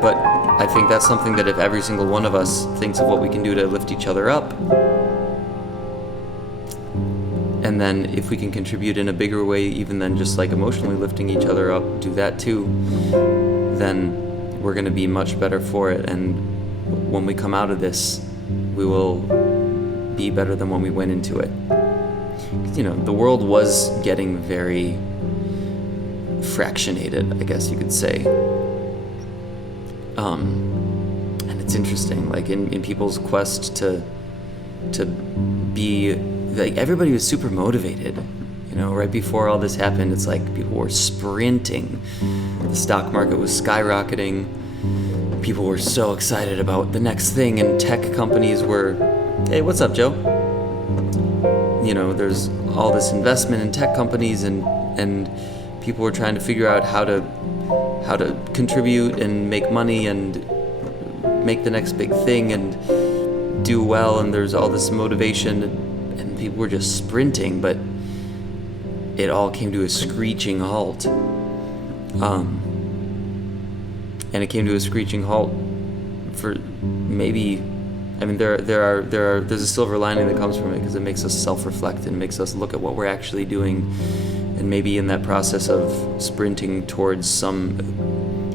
But I think that's something that if every single one of us thinks of what we can do to lift each other up, and then if we can contribute in a bigger way, even than just like emotionally lifting each other up, do that too, then we're going to be much better for it. And when we come out of this, we will be better than when we went into it. The world was getting very fractionated, I guess you could say. And it's interesting, like in people's quest to be, like, everybody was super motivated. Right before all this happened, it's like people were sprinting. The stock market was skyrocketing. People were so excited about the next thing, and tech companies were, hey, what's up, Joe? There's all this investment in tech companies, and people were trying to figure out how to contribute and make money and make the next big thing and do well, and there's all this motivation, and people were just sprinting, but it all came to a screeching halt. And it came to a screeching halt for maybe, there's a silver lining that comes from it, because it makes us self-reflect and makes us look at what we're actually doing. And maybe in that process of sprinting towards some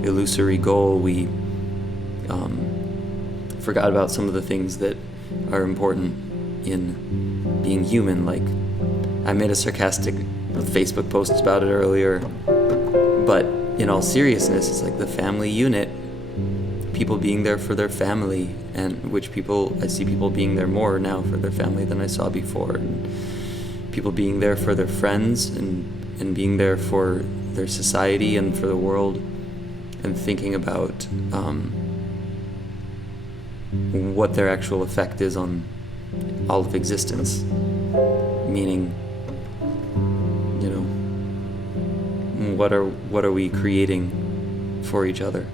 illusory goal, we forgot about some of the things that are important in being human. Like, I made a sarcastic Facebook post about it earlier, but in all seriousness, it's like the family unit, people being there for their family, and I see people being there more now for their family than I saw before, and people being there for their friends, and being there for their society and for the world, and thinking about what their actual effect is on all of existence, meaning, what are we creating for each other?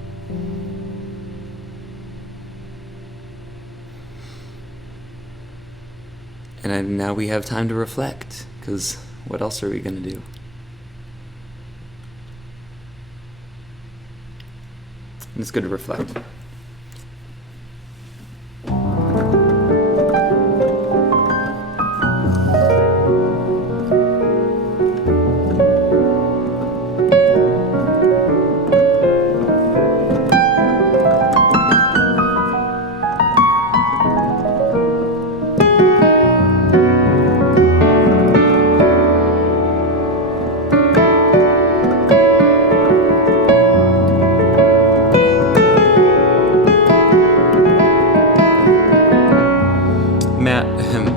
And now we have time to reflect, because what else are we going to do? And it's good to reflect.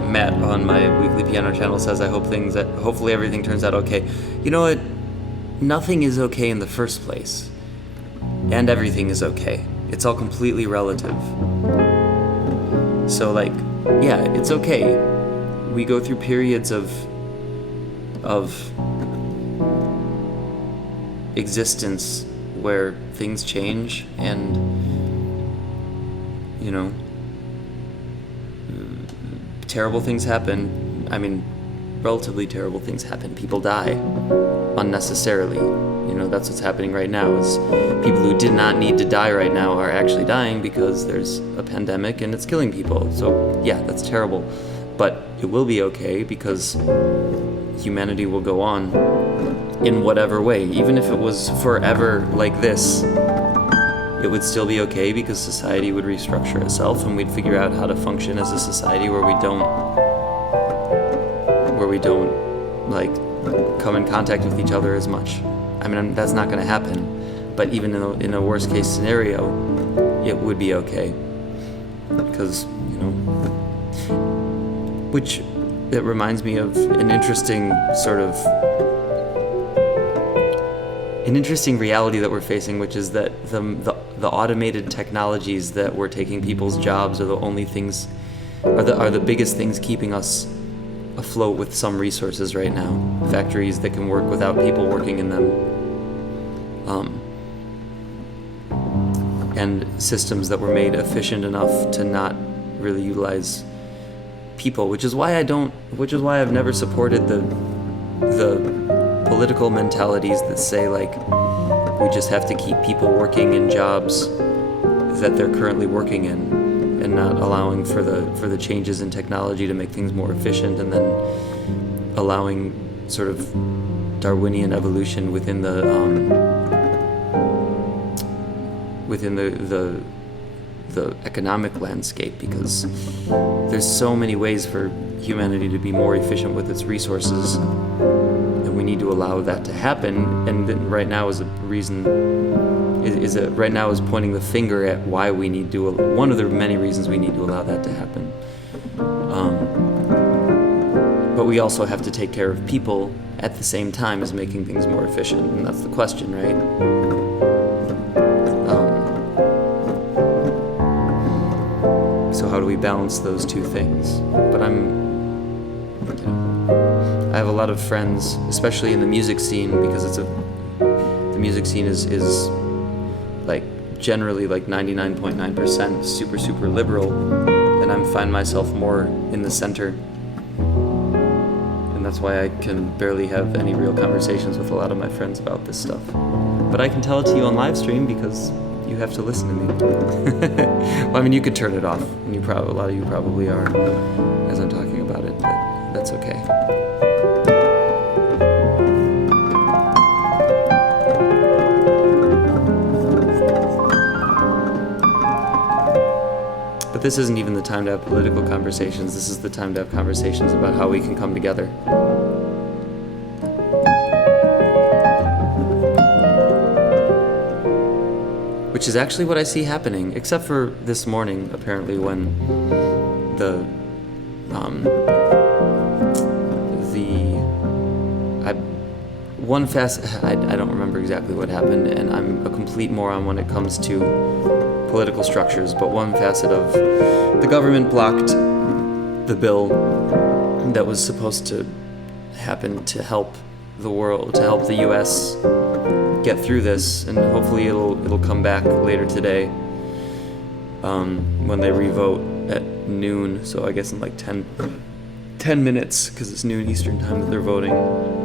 Matt on my weekly piano channel says, hopefully everything turns out okay. You know what? Nothing is okay in the first place, and everything is okay. It's all completely relative. So like, yeah, it's okay. We go through periods of existence where things change and, you know, terrible things happen. I mean, relatively terrible things happen. People die unnecessarily. You know, that's what's happening right now, is people who did not need to die right now are actually dying because there's a pandemic and it's killing people. So yeah, that's terrible. But it will be okay because humanity will go on in whatever way. Even if it was forever like this, it would still be okay because society would restructure itself and we'd figure out how to function as a society where we don't like come in contact with each other as much. I mean, that's not going to happen, but even in a worst case scenario, it would be okay because, you know, which it reminds me of an interesting reality that we're facing, which is that the automated technologies that were taking people's jobs are the only things, are the biggest things keeping us afloat with some resources right now. Factories that can work without people working in them, and systems that were made efficient enough to not really utilize people, which is why I've never supported the political mentalities that say like we just have to keep people working in jobs that they're currently working in and not allowing for the changes in technology to make things more efficient, and then allowing sort of Darwinian evolution within the economic landscape, because there's so many ways for humanity to be more efficient with its resources, and we need to allow that to happen. And then right now is a reason right now is pointing the finger at why we need to, one of the many reasons we need to allow that to happen. But we also have to take care of people at the same time as making things more efficient, and that's the question, right? So how do we balance those two things? But I have a lot of friends, especially in the music scene, because the music scene is like generally like 99.9% super liberal, and I find myself more in the center, and that's why I can barely have any real conversations with a lot of my friends about this stuff. But I can tell it to you on live stream because you have to listen to me. Well, I mean, you could turn it off, and a lot of you probably are as I'm talking about it, but that's okay. But this isn't even the time to have political conversations. This is the time to have conversations about how we can come together. Which is actually what I see happening, except for this morning, apparently, when I don't remember exactly what happened, and I'm a complete moron when it comes to political structures, but one facet of the government blocked the bill that was supposed to happen to help the world, to help the U.S. get through this, and hopefully it'll come back later today when they revote at noon, so I guess in like 10 minutes, because it's noon Eastern time that they're voting.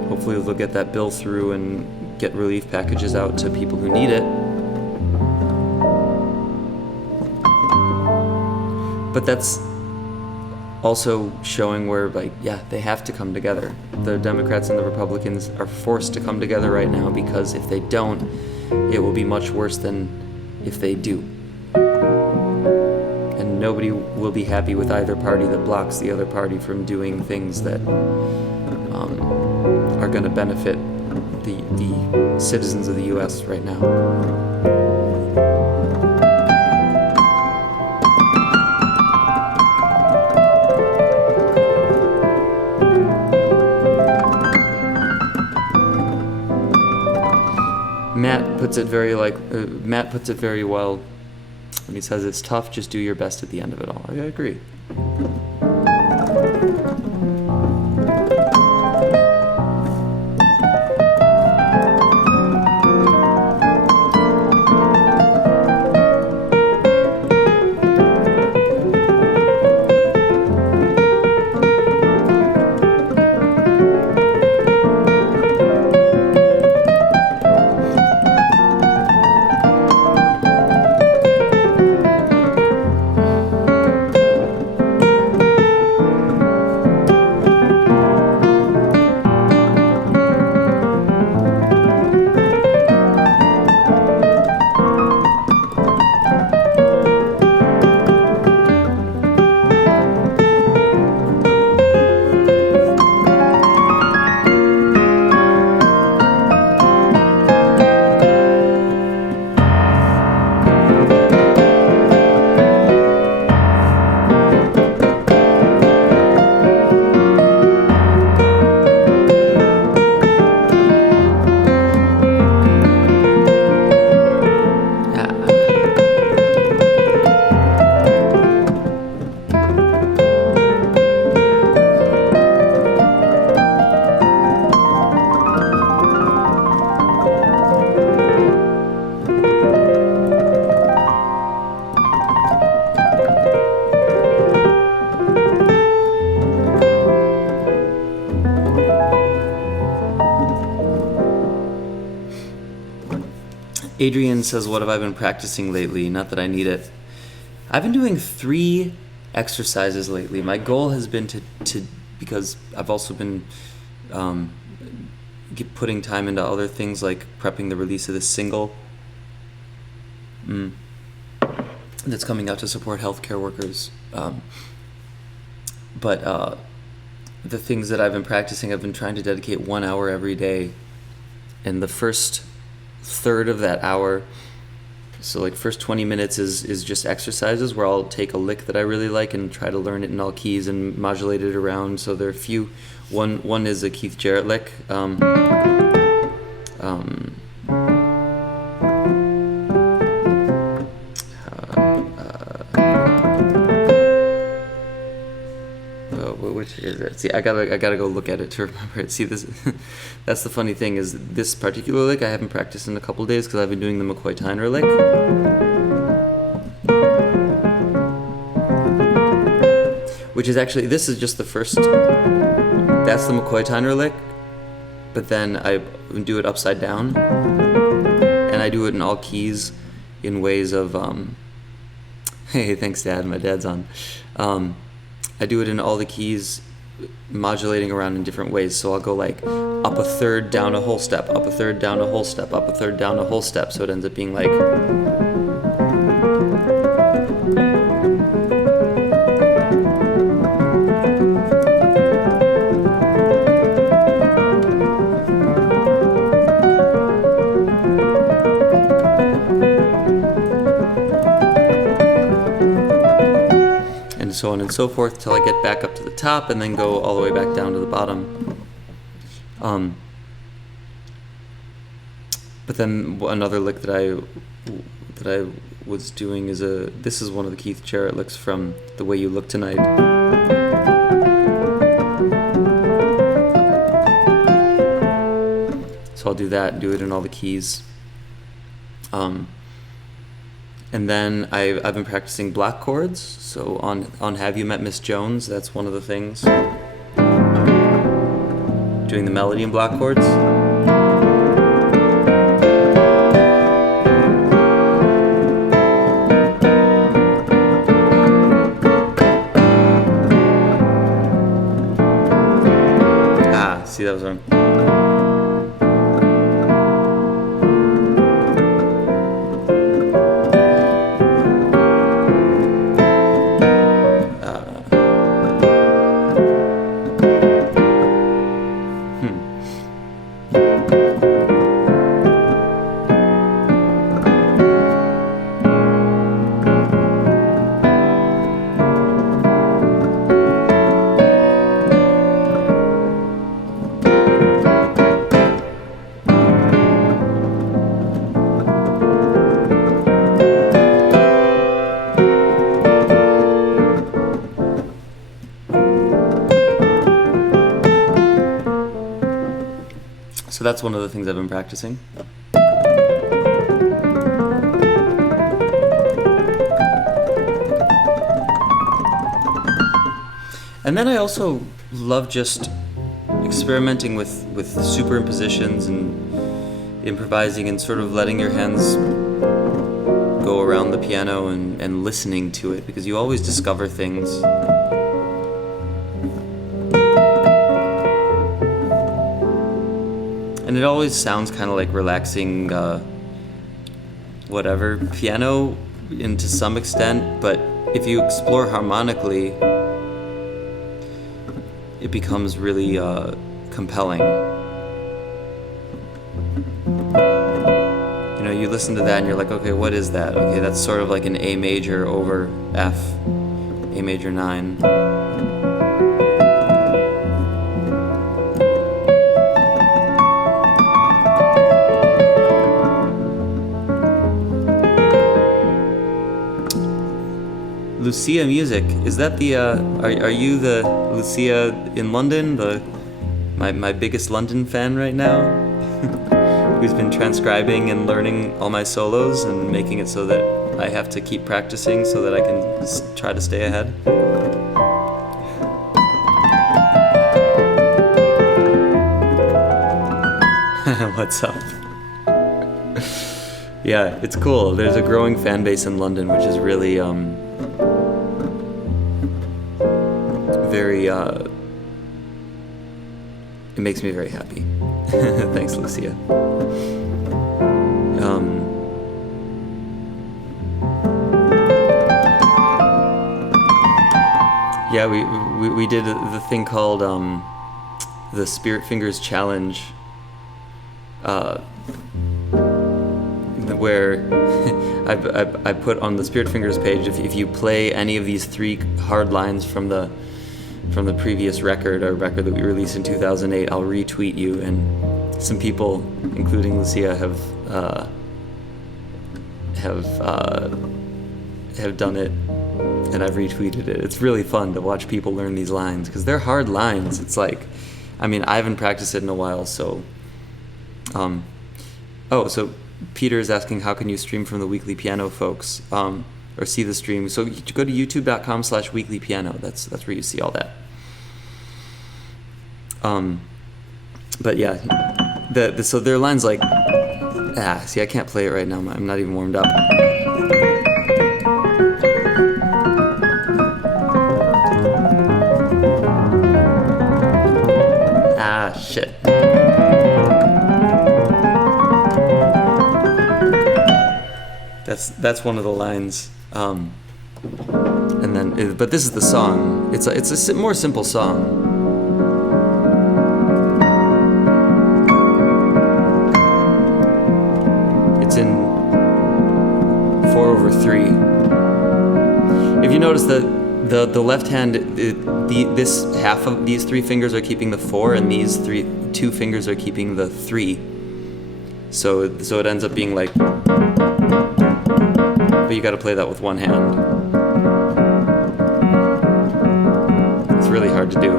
Hopefully they'll get that bill through and get relief packages out to people who need it. But that's also showing where, like, yeah, they have to come together. The Democrats and the Republicans are forced to come together right now, because if they don't, it will be much worse than if they do. And nobody will be happy with either party that blocks the other party from doing things that are going to benefit the citizens of the U.S. right now. Matt puts it very well when he says it's tough, just do your best at the end of it all. I agree. Adrian says, what have I been practicing lately? Not that I need it. I've been doing 3 exercises lately. My goal has been to because I've also been putting time into other things like prepping the release of this single that's coming out to support healthcare workers. But the things that I've been practicing, I've been trying to dedicate 1 hour every day. And the first third of that hour, so like first 20 minutes is just exercises where I'll take a lick that I really like and try to learn it in all keys and modulate it around. So there are a few. One is a Keith Jarrett lick. Which is it? See, I gotta go look at it to remember it. See, this that's the funny thing is this particular lick I haven't practiced in a couple days because I've been doing the McCoy-Tyner lick. Which is actually, this is just the first, that's the McCoy-Tyner lick, but then I do it upside down, and I do it in all keys in ways of, hey, thanks Dad, my dad's on. I do it in all the keys, modulating around in different ways. So I'll go like up a third, down a whole step, up a third, down a whole step, up a third, down a whole step. So it ends up being like... so on and so forth till I get back up to the top and then go all the way back down to the bottom. But then another lick that I was doing is this is one of the Keith Jarrett licks from The Way You Look Tonight. So I'll do that and do it in all the keys. And then I've been practicing block chords. So on Have You Met Miss Jones, that's one of the things. Doing the melody in block chords. See, that was wrong. So that's one of the things I've been practicing. And then I also love just experimenting with superimpositions and improvising and sort of letting your hands go around the piano and listening to it, because you always discover things. And it always sounds kind of like relaxing, whatever, piano to some extent, but if you explore harmonically, it becomes really compelling. You know, you listen to that and you're like, okay, what is that? Okay, that's sort of like an A major over F, A major 9. Lucia Music, is that the, are you the Lucia in London, my biggest London fan right now, who's been transcribing and learning all my solos and making it so that I have to keep practicing so that I can try to stay ahead? What's up? Yeah, it's cool. There's a growing fan base in London, which is really, very, it makes me very happy. Thanks, Lucia. Yeah, we did the thing called the Spirit Fingers Challenge, where I put on the Spirit Fingers page, if you play any of these 3 hard lines from the previous record, our record that we released in 2008, I'll retweet you. And some people, including Lucia, have done it, and I've retweeted it. It's really fun to watch people learn these lines, because they're hard lines. It's like, I mean, I haven't practiced it in a while, so so Peter is asking, how can you stream from the Weekly Piano folks, or see the stream? So you go to youtube.com/weeklypiano. That's where you see all that. But yeah, so there are lines like, see, I can't play it right now. I'm not even warmed up. Shit. That's one of the lines. And then, but this is the song. It's a more simple song. It's in 4/3. If you notice that the left hand, this half of these 3 fingers are keeping the 4, and these 2 fingers are keeping the 3. So it ends up being like, but you got to play that with one hand. It's really hard to do.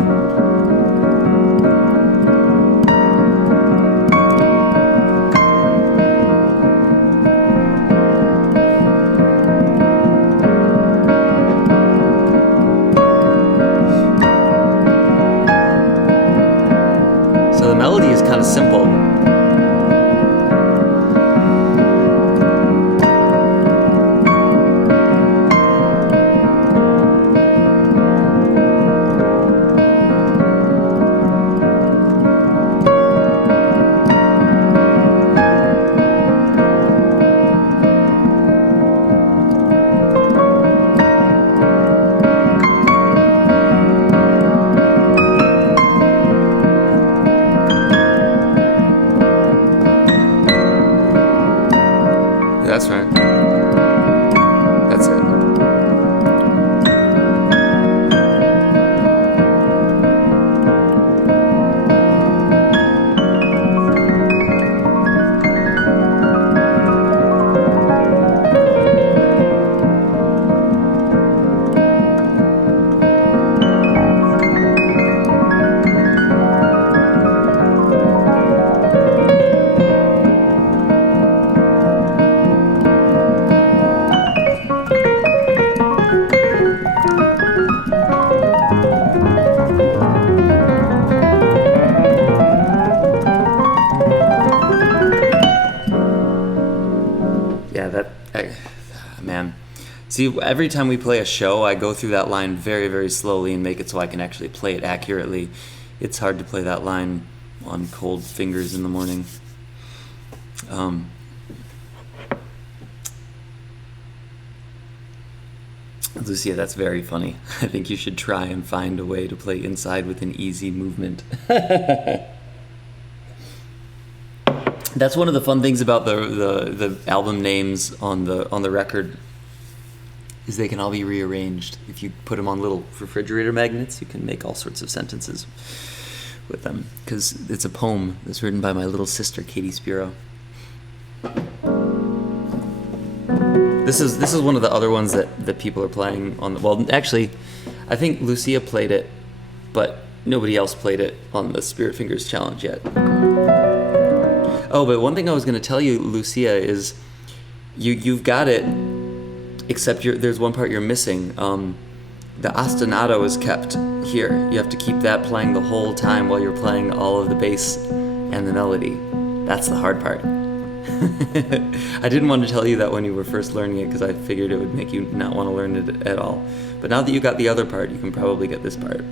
So the melody is kind of simple. See, every time we play a show, I go through that line very, very slowly and make it so I can actually play it accurately. It's hard to play that line on cold fingers in the morning. Lucia, that's very funny. I think you should try and find a way to play inside with an easy movement. That's one of the fun things about the album names on the record, is they can all be rearranged. If you put them on little refrigerator magnets, you can make all sorts of sentences with them. Because it's a poem that's written by my little sister, Katie Spiro. This is one of the other ones that people are playing on the... Well, actually, I think Lucia played it, but nobody else played it on the Spirit Fingers Challenge yet. Oh, but one thing I was going to tell you, Lucia, is you've got it, except there's one part you're missing. The ostinato is kept here. You have to keep that playing the whole time while you're playing all of the bass and the melody. That's the hard part. I didn't want to tell you that when you were first learning it, because I figured it would make you not want to learn it at all. But now that you got the other part, you can probably get this part.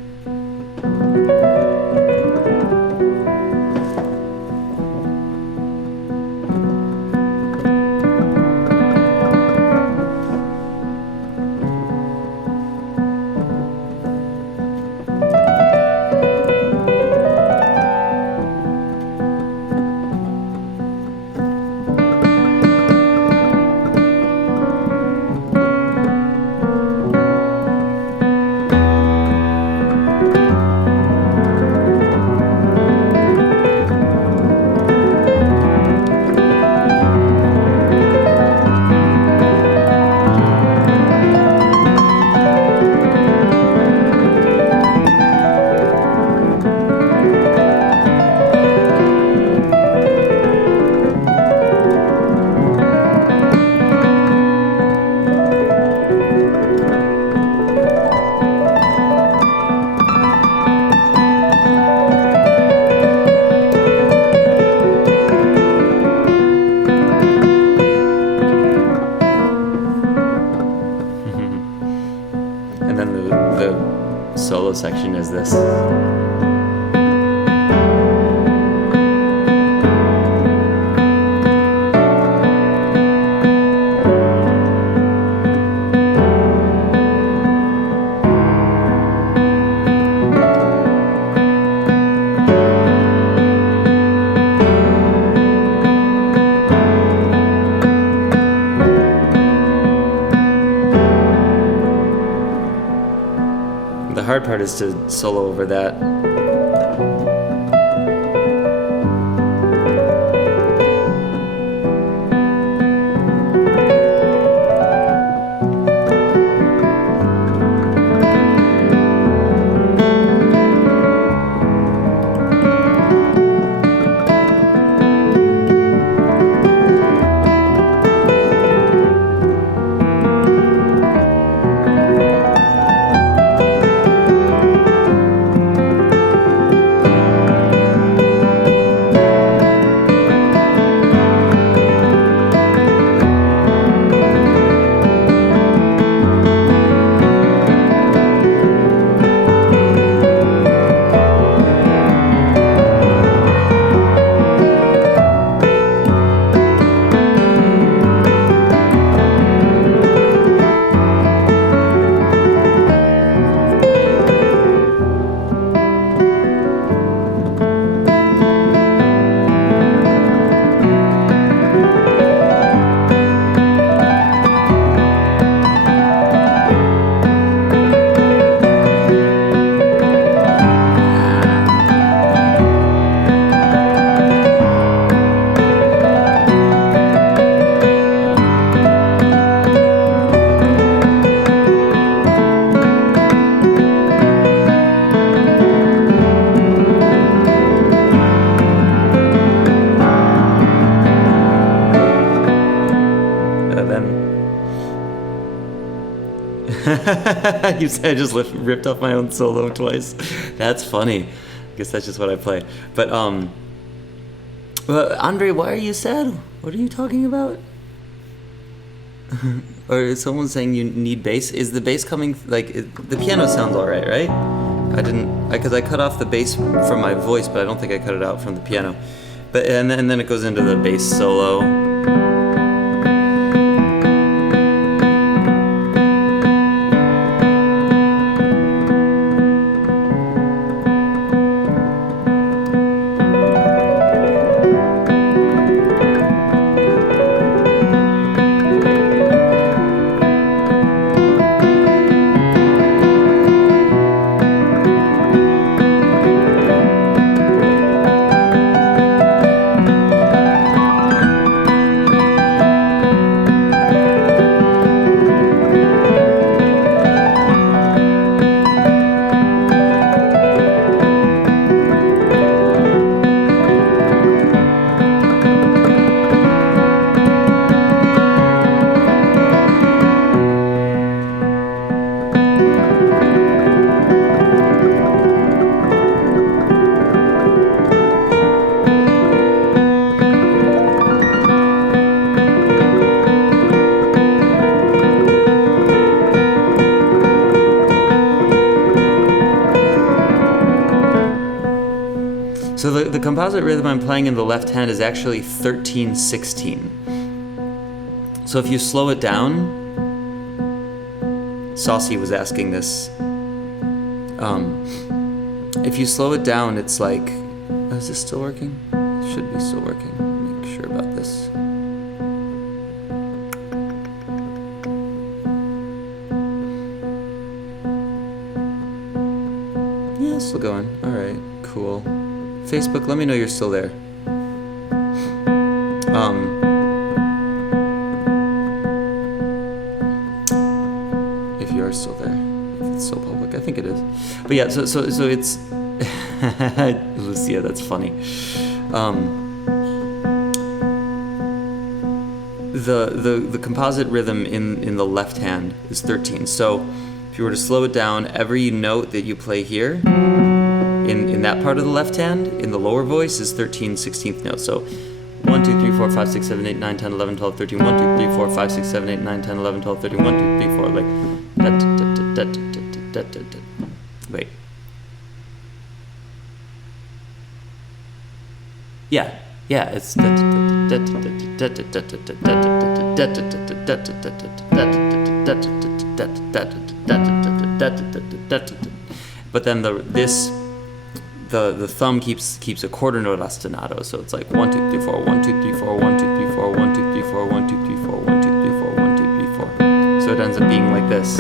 Section is this. The hard part is to solo over that. You said I just ripped off my own solo twice. That's funny. I guess that's just what I play. But Andre, why are you sad? What are you talking about? Or someone's saying you need bass. Is the bass coming, the piano sounds alright, right? Because I cut off the bass from my voice, but I don't think I cut it out from the piano. But and then it goes into the bass solo. So the composite rhythm I'm playing in the left hand is actually 13/16. So if you slow it down, Saucy was asking this. If you slow it down, it's like, is this still working? It should be still working. Make sure about this. Yeah, it's still going. All right, cool. Facebook, let me know you're still there. If you are still there, if it's still public, I think it is. But yeah, so it's Lucia, that's funny. The composite rhythm in the left hand is 13. So if you were to slow it down, every note that you play here in that part of the left hand, in the lower voice, is 13/16th notes. So 1, 2, 3, 4, 5, 6, 7, 8, 9, 10, 11, 12, 13, 1, 2, 3, 4, 5, 6, 7, 8, 9, 10, 11, 12, 13, 1, 2, 3, 4, like wait. Yeah, it's but then the thumb keeps a quarter note ostinato, so it's like 1, 2, 3, 4, 1, 2, 3, 4, 1, 2, 3, 4, 1, 2, 3, 4, 1, 2, 3, 4, 1, 2, 3, 4, 1, 2, 3, 4. So it ends up being like this.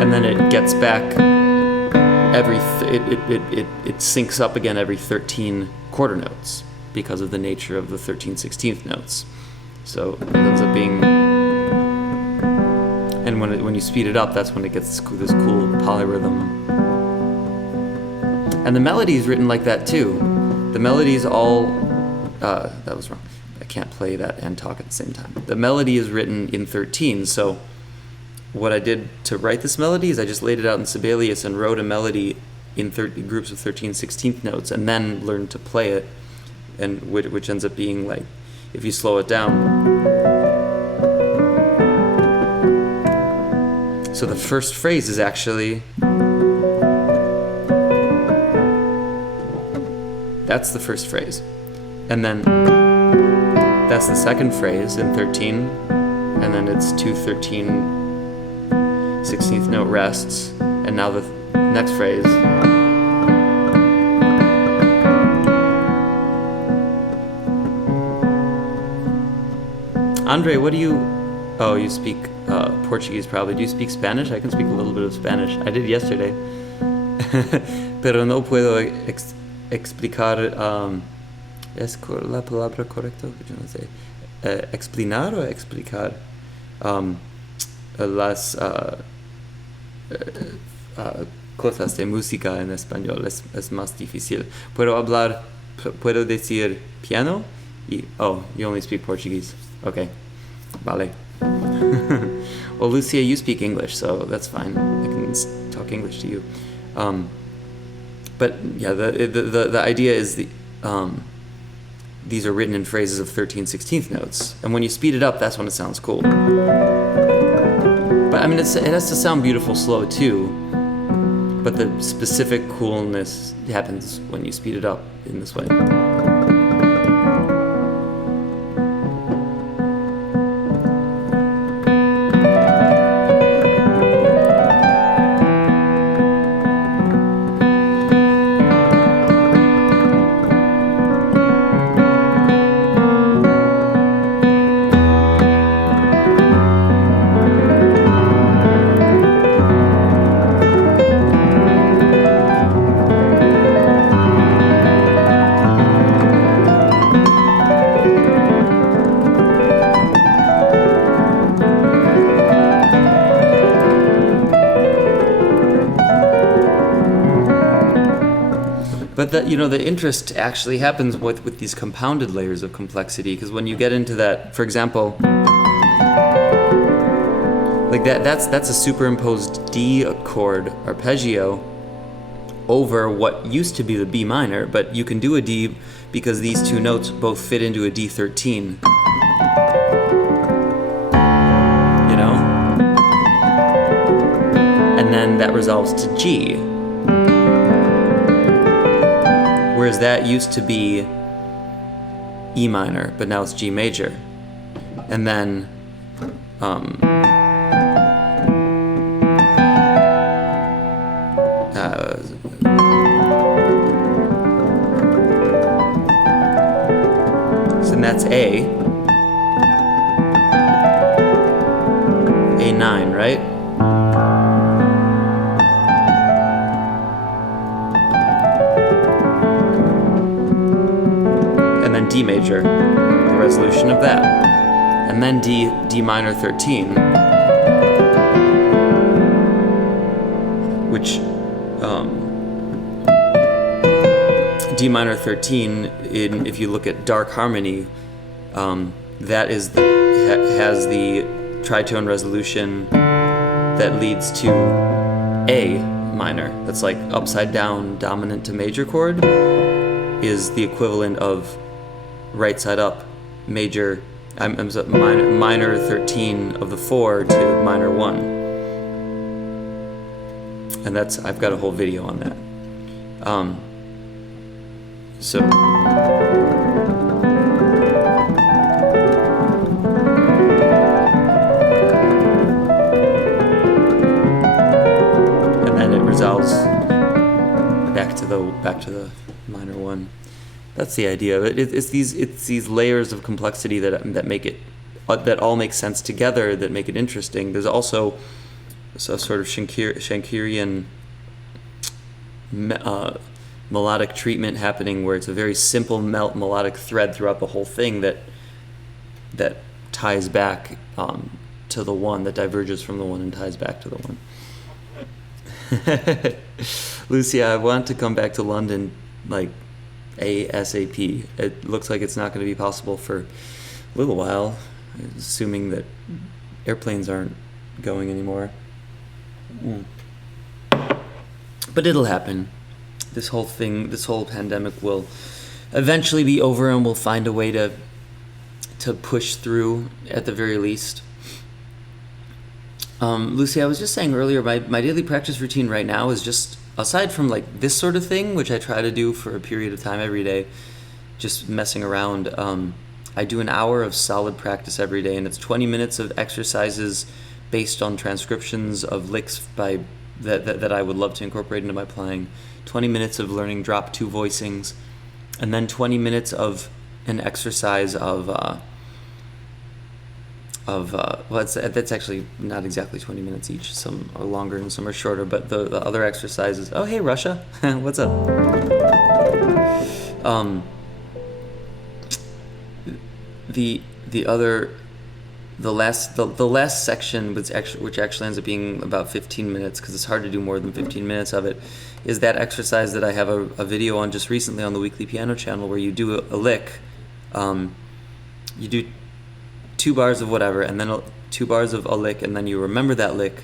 And then it gets back it syncs up again every 13 quarter notes because of the nature of the 13/16th notes. So it ends up being. And when you speed it up, that's when it gets this cool polyrhythm. And the melody is written like that too. The melody is all... that was wrong. I can't play that and talk at the same time. The melody is written in 13, so what I did to write this melody is I just laid it out in Sibelius and wrote a melody in groups of 13/16th notes and then learned to play it, and which ends up being like, if you slow it down... So the first phrase is actually, that's the first phrase. And then that's the second phrase in 13, and then it's 2 13/16th note rests, and now the next phrase. Andre, what do you... Oh, you speak Portuguese probably. Do you speak Spanish? I can speak a little bit of Spanish. I did yesterday. Pero no puedo explicar... ¿Es la palabra correcta? Yo no sé. ¿Explicar o explicar? Las cosas de música en español es más difícil. Puedo decir piano? Oh, you only speak Portuguese. Okay. Vale. Well, Lucia, you speak English, so that's fine. I can talk English to you. But yeah, the idea is these are written in phrases of 13/16 notes. And when you speed it up, that's when it sounds cool. But I mean, it has to sound beautiful slow too. But the specific coolness happens when you speed it up in this way. But the interest actually happens with these compounded layers of complexity, because when you get into that, for example, like that's a superimposed D chord arpeggio over what used to be the B minor, but you can do a D because these two notes both fit into a D13. And then that resolves to G. Whereas that used to be E minor, but now it's G major. And then so that's A9, right? D major, the resolution of that, and then D minor 13, which D minor 13, if you look at dark harmony, that has the tritone resolution that leads to A minor. That's like upside down dominant to major chord is the equivalent of right side up major, minor 13 of the 4 to minor 1. And I've got a whole video on that. And then it resolves back to the minor 1. That's the idea of it. It's these layers of complexity that make it, that all make sense together, that make it interesting. There's also a sort of Schenkerian melodic treatment happening, where it's a very simple melodic thread throughout the whole thing that ties back to the one, that diverges from the one and ties back to the one. Lucia, I want to come back to London like ASAP. It looks like it's not going to be possible for a little while, assuming that airplanes aren't going anymore. But it'll happen. This whole pandemic will eventually be over, and we'll find a way to push through at the very least. Lucy, I was just saying earlier, my daily practice routine right now is just, aside from like this sort of thing, which I try to do for a period of time every day, just messing around, I do an hour of solid practice every day, and it's 20 minutes of exercises based on transcriptions of licks that I would love to incorporate into my playing, 20 minutes of learning drop 2 voicings, and then 20 minutes of an exercise that's actually not exactly 20 minutes each. Some are longer and some are shorter, but the other exercises. Oh, hey, Russia. What's up? The last section, which actually ends up being about 15 minutes, because it's hard to do more than 15 minutes of it, is that exercise that I have a video on just recently on the Weekly Piano channel, where you do a lick. You do 2 bars of whatever, and then 2 bars of a lick, and then you remember that lick,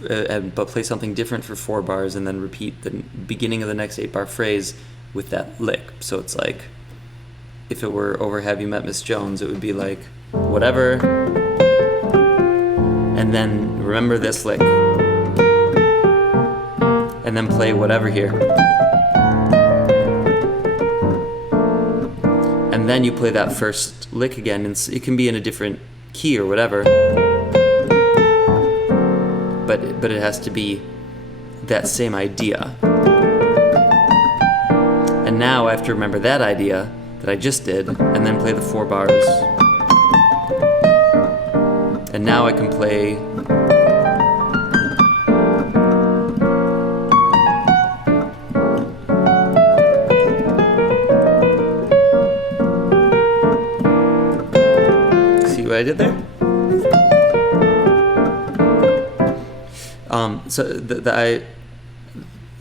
but play something different for 4 bars, and then repeat the beginning of the next 8-bar phrase with that lick. So it's like, if it were over Have You Met Miss Jones, it would be like whatever, and then remember this lick, and then play whatever here, and then you play that first lick again, and it can be in a different key or whatever, but it has to be that same idea. And now I have to remember that idea that I just did, and then play the 4 bars. And now I can play see what I did there?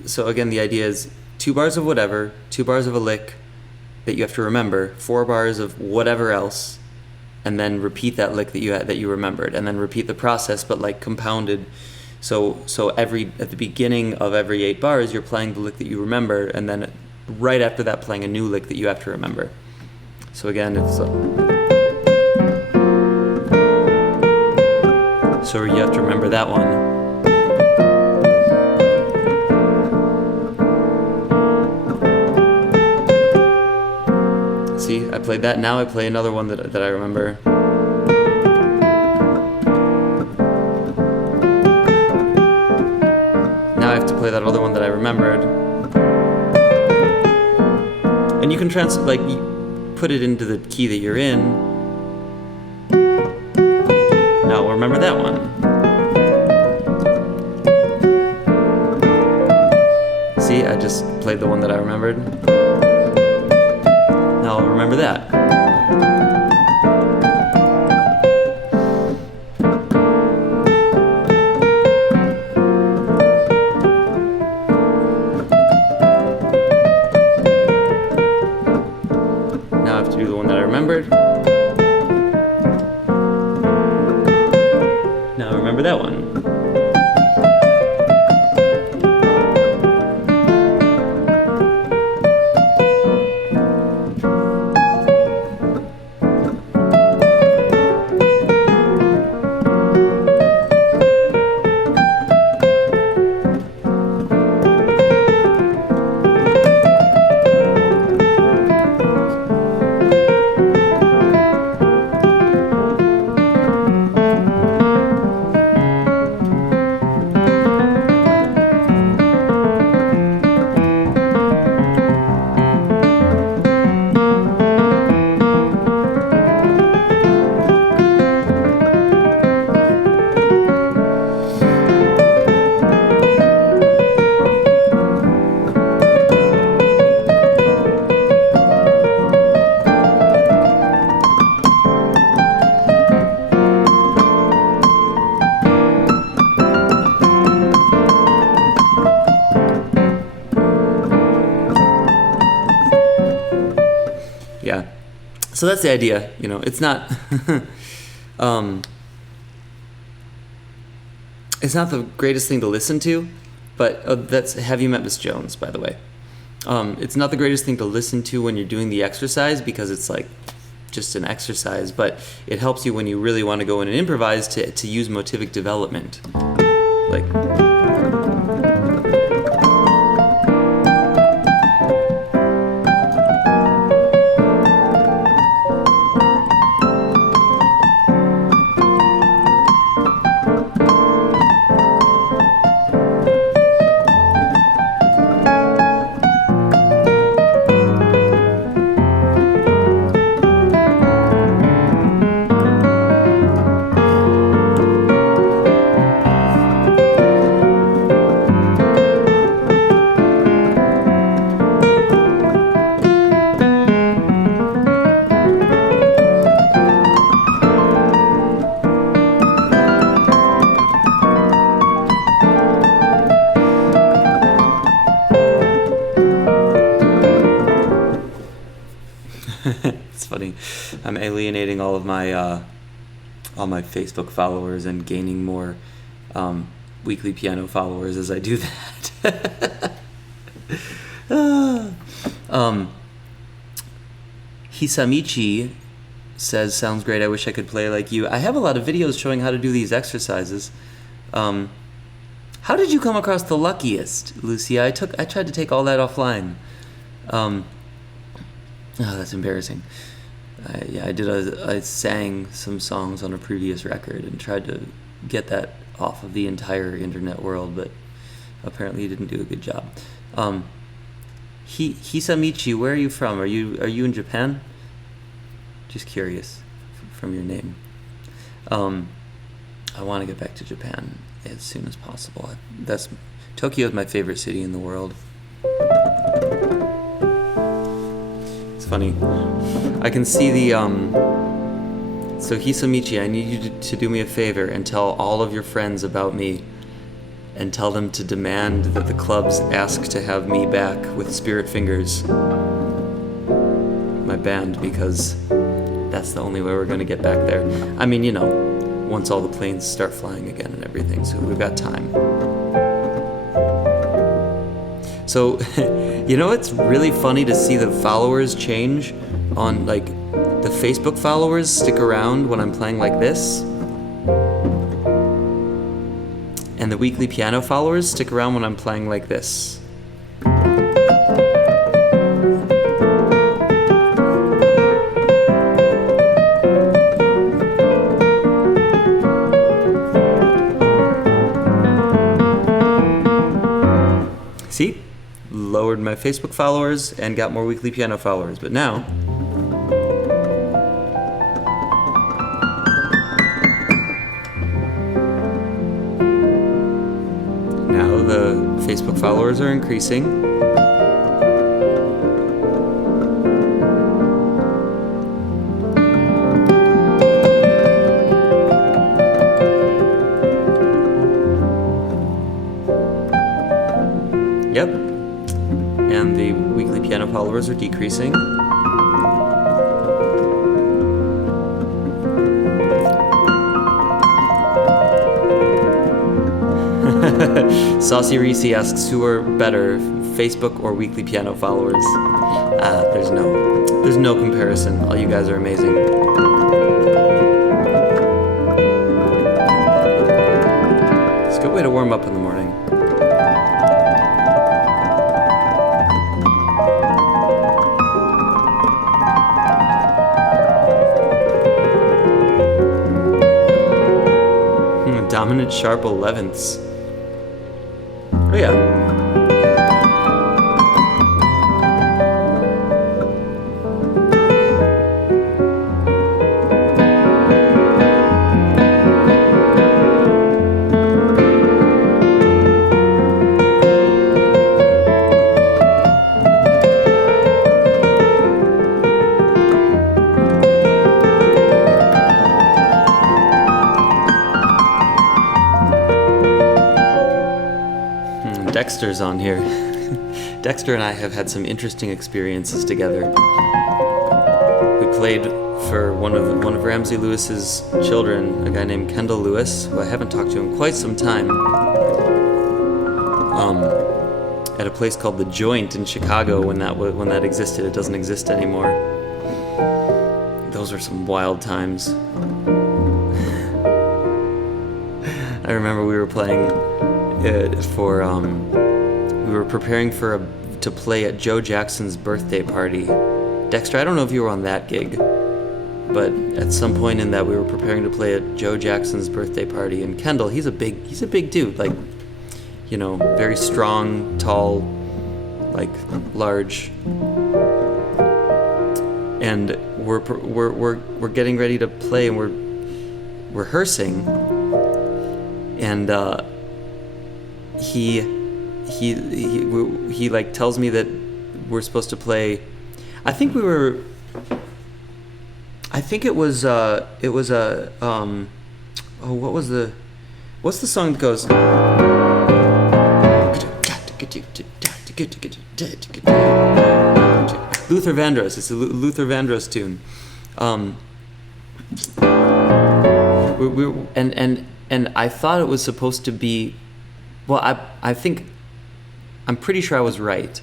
So again, the idea is 2 bars of whatever, 2 bars of a lick that you have to remember, 4 bars of whatever else, and then repeat that lick that you remembered, and then repeat the process, but like compounded. So at the beginning of every 8 bars, you're playing the lick that you remember, and then right after that, playing a new lick that you have to remember. So again, it's so you have to remember that one. See, I played that. Now I play another one that I remember. Now I have to play that other one that I remembered. And you can put it into the key that you're in. Now remember that one. See, I just played the one that I remembered. Now I'll remember that. Now I have to do the one that I remembered. Now I remember that one. Yeah. So that's the idea, it's not it's not the greatest thing to listen to, but that's Have You Met Miss Jones, by the way. It's not the greatest thing to listen to when you're doing the exercise, because it's like just an exercise, but it helps you when you really want to go in and improvise to use motivic development. Like it's funny. I'm alienating all my Facebook followers and gaining more weekly piano followers as I do that. Hisamichi says, sounds great, I wish I could play like you. I have a lot of videos showing how to do these exercises. How did you come across the luckiest, Lucy? I tried to take all that offline. Oh, that's embarrassing. I sang some songs on a previous record and tried to get that off of the entire internet world, but apparently didn't do a good job. Hisamichi, where are you from? Are you in Japan? Just curious from your name. I want to get back to Japan as soon as possible. Tokyo is my favorite city in the world. It's funny. I can see the so Hisamichi, I need you to do me a favor and tell all of your friends about me and tell them to demand that the clubs ask to have me back with Spirit Fingers, my band, because that's the only way we're going to get back there. I mean, once all the planes start flying again and everything, so we've got time. So, it's really funny to see the followers change on, like, the Facebook followers stick around when I'm playing like this. And the weekly piano followers stick around when I'm playing like this. See? Lowered my Facebook followers and got more weekly piano followers. But now the Facebook followers are increasing. Yep. And the weekly piano followers are decreasing. Saucy Reese asks, who are better, Facebook or weekly piano followers? There's no comparison. All you guys are amazing. It's a good way to warm up in the morning. Dominant sharp 11ths. Oh yeah. Dexter's on here. Dexter and I have had some interesting experiences together. We played for one of Ramsey Lewis's children, a guy named Kendall Lewis, who I haven't talked to in quite some time, at a place called The Joint in Chicago when that existed. It doesn't exist anymore. Those were some wild times. I remember we were playing we were preparing to play at Joe Jackson's birthday party. Dexter, I don't know if you were on that gig, but at some point in that we were preparing to play at Joe Jackson's birthday party, and Kendall, he's a big dude, like, very strong, tall, like, large, and we're getting ready to play, and we're rehearsing, and he like tells me that we're supposed to play. I think it was what's the song that goes Luther Vandross. It's a Luther Vandross tune. And I thought it was supposed to be, well, I'm pretty sure I was right,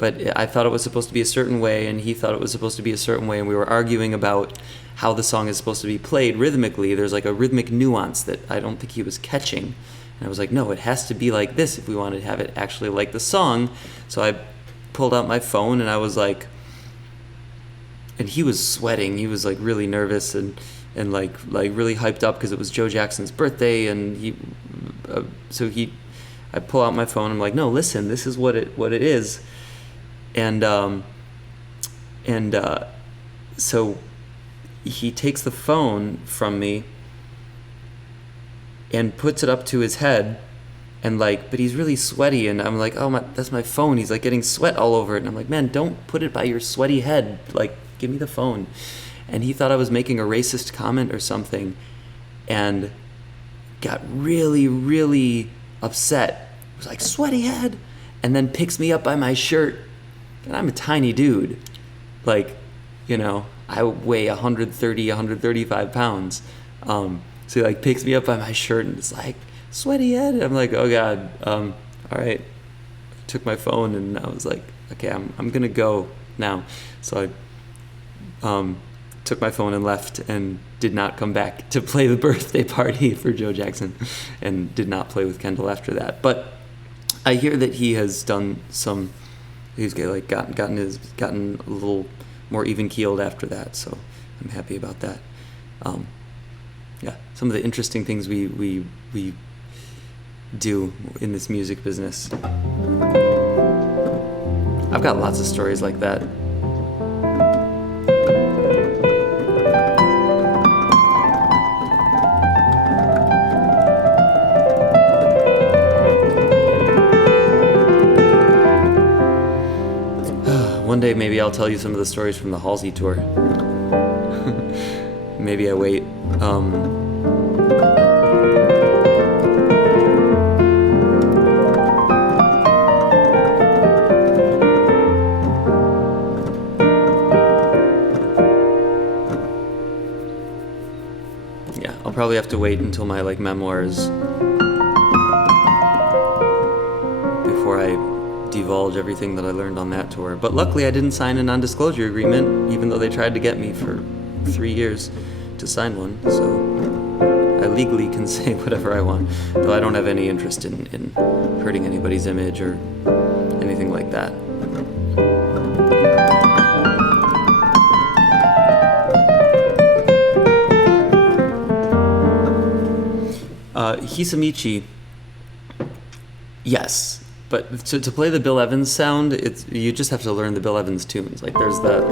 but I thought it was supposed to be a certain way, and he thought it was supposed to be a certain way, and we were arguing about how the song is supposed to be played rhythmically. There's like a rhythmic nuance that I don't think he was catching. And I was like, no, it has to be like this if we want to have it actually like the song. So I pulled out my phone, and I was like, and he was sweating. He was like really nervous and like really hyped up because it was Joe Jackson's birthday, and I pull out my phone. I'm like, no, listen, this is what it is, and so he takes the phone from me and puts it up to his head, and like, but he's really sweaty, and I'm like, oh my, that's my phone. He's like getting sweat all over it, and I'm like, man, don't put it by your sweaty head. Like, give me the phone. And he thought I was making a racist comment or something, and got really, really upset. Was like, sweaty head, and then picks me up by my shirt, and I'm a tiny dude, like, you know, I weigh 135 pounds. So he like picks me up by my shirt and is like, sweaty head. And I'm like, oh God, all right. I took my phone and I was like, okay, I'm gonna go now. So I took my phone and left, and did not come back to play the birthday party for Joe Jackson, and did not play with Kendall after that. But I hear that he has done some. He's like gotten a little more even keeled after that. So I'm happy about that. Yeah, some of the interesting things we do in this music business. I've got lots of stories like that. One day maybe I'll tell you some of the stories from the Halsey tour. Maybe I wait. Yeah, I'll probably have to wait until my like memoirs before I divulge everything that I learned on that tour. But luckily I didn't sign a non-disclosure agreement, even though they tried to get me for 3 years to sign one. So I legally can say whatever I want, though I don't have any interest in hurting anybody's image or anything like that. Hisamichi, yes. But to play the Bill Evans sound, you just have to learn the Bill Evans tunes. Like there's that.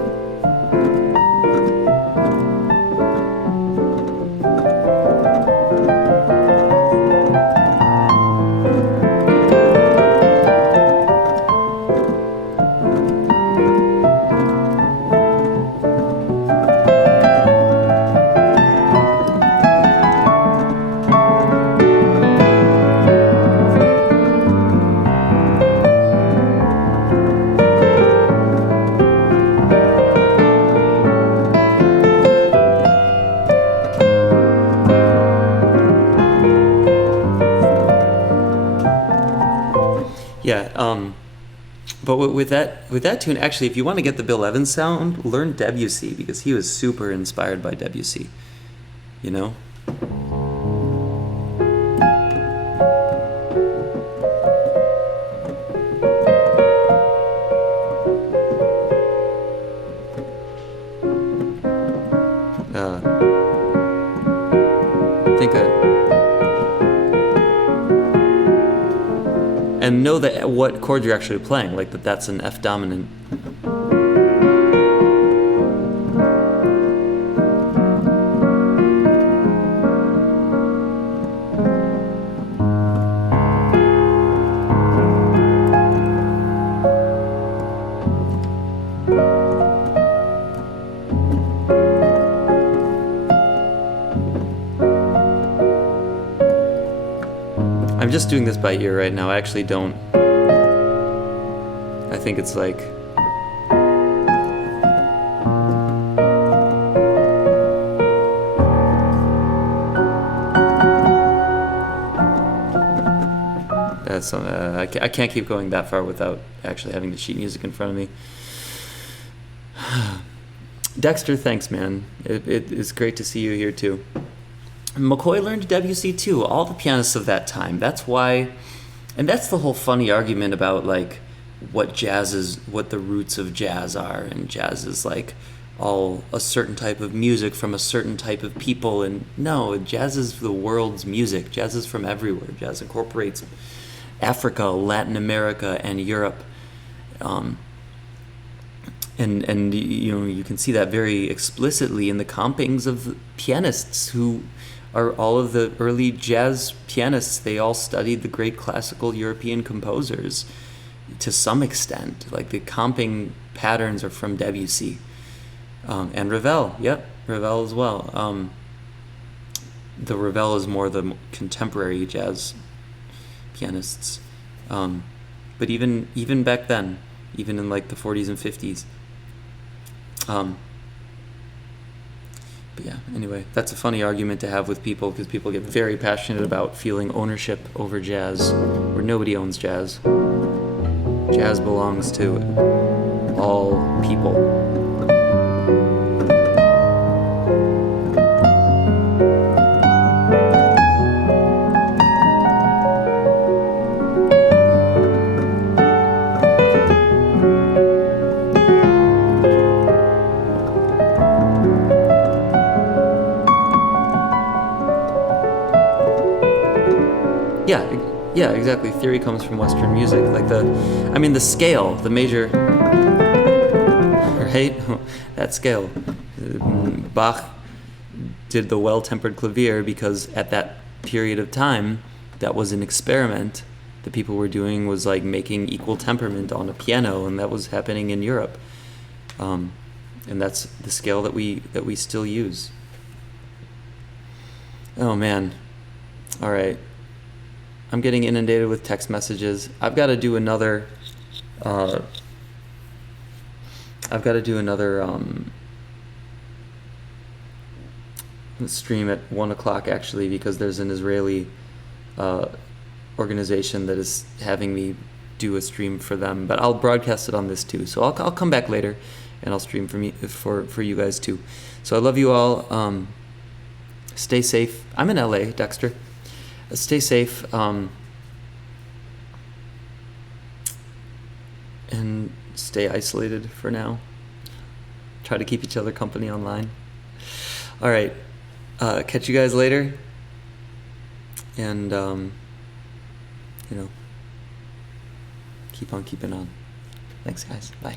Yeah, but with that tune, actually, if you want to get the Bill Evans sound, learn Debussy, because he was super inspired by Debussy, you know? And know that what chord you're actually playing, like that's an F dominant. I'm just doing this by ear right now. I actually don't. I think it's like. I can't keep going that far without actually having the sheet music in front of me. Dexter, thanks, man. It is great to see you here too. McCoy learned Debussy too. All the pianists of that time. That's why, and that's the whole funny argument about like what the roots of jazz are, and jazz is like all a certain type of music from a certain type of people, and no, jazz is the world's music. Jazz is from everywhere. Jazz incorporates Africa, Latin America, and Europe. And you can see that very explicitly in the compings of pianists who are all of the early jazz pianists. They all studied the great classical European composers to some extent. Like the comping patterns are from Debussy. And Ravel, Ravel as well. The Ravel is more the contemporary jazz pianists. But even back then, even in like the 40s and 50s. But yeah, anyway, that's a funny argument to have with people, because people get very passionate about feeling ownership over jazz, where nobody owns jazz. Jazz belongs to all people. Yeah, exactly. Theory comes from Western music. Like the scale, the major, right? That scale. Bach did the well-tempered clavier because at that period of time, that was an experiment that people were doing, was like making equal temperament on a piano, and that was happening in Europe. And that's the scale that we still use. Oh man. All right. I'm getting inundated with text messages. I've got to do another stream at 1 o'clock actually, because there's an Israeli organization that is having me do a stream for them, but I'll broadcast it on this too. So I'll come back later and I'll stream for you guys too. So I love you all. Stay safe. I'm in LA, Dexter. Stay safe, and stay isolated for now. Try to keep each other company online. All right, catch you guys later, and keep on keeping on. Thanks, guys. Bye.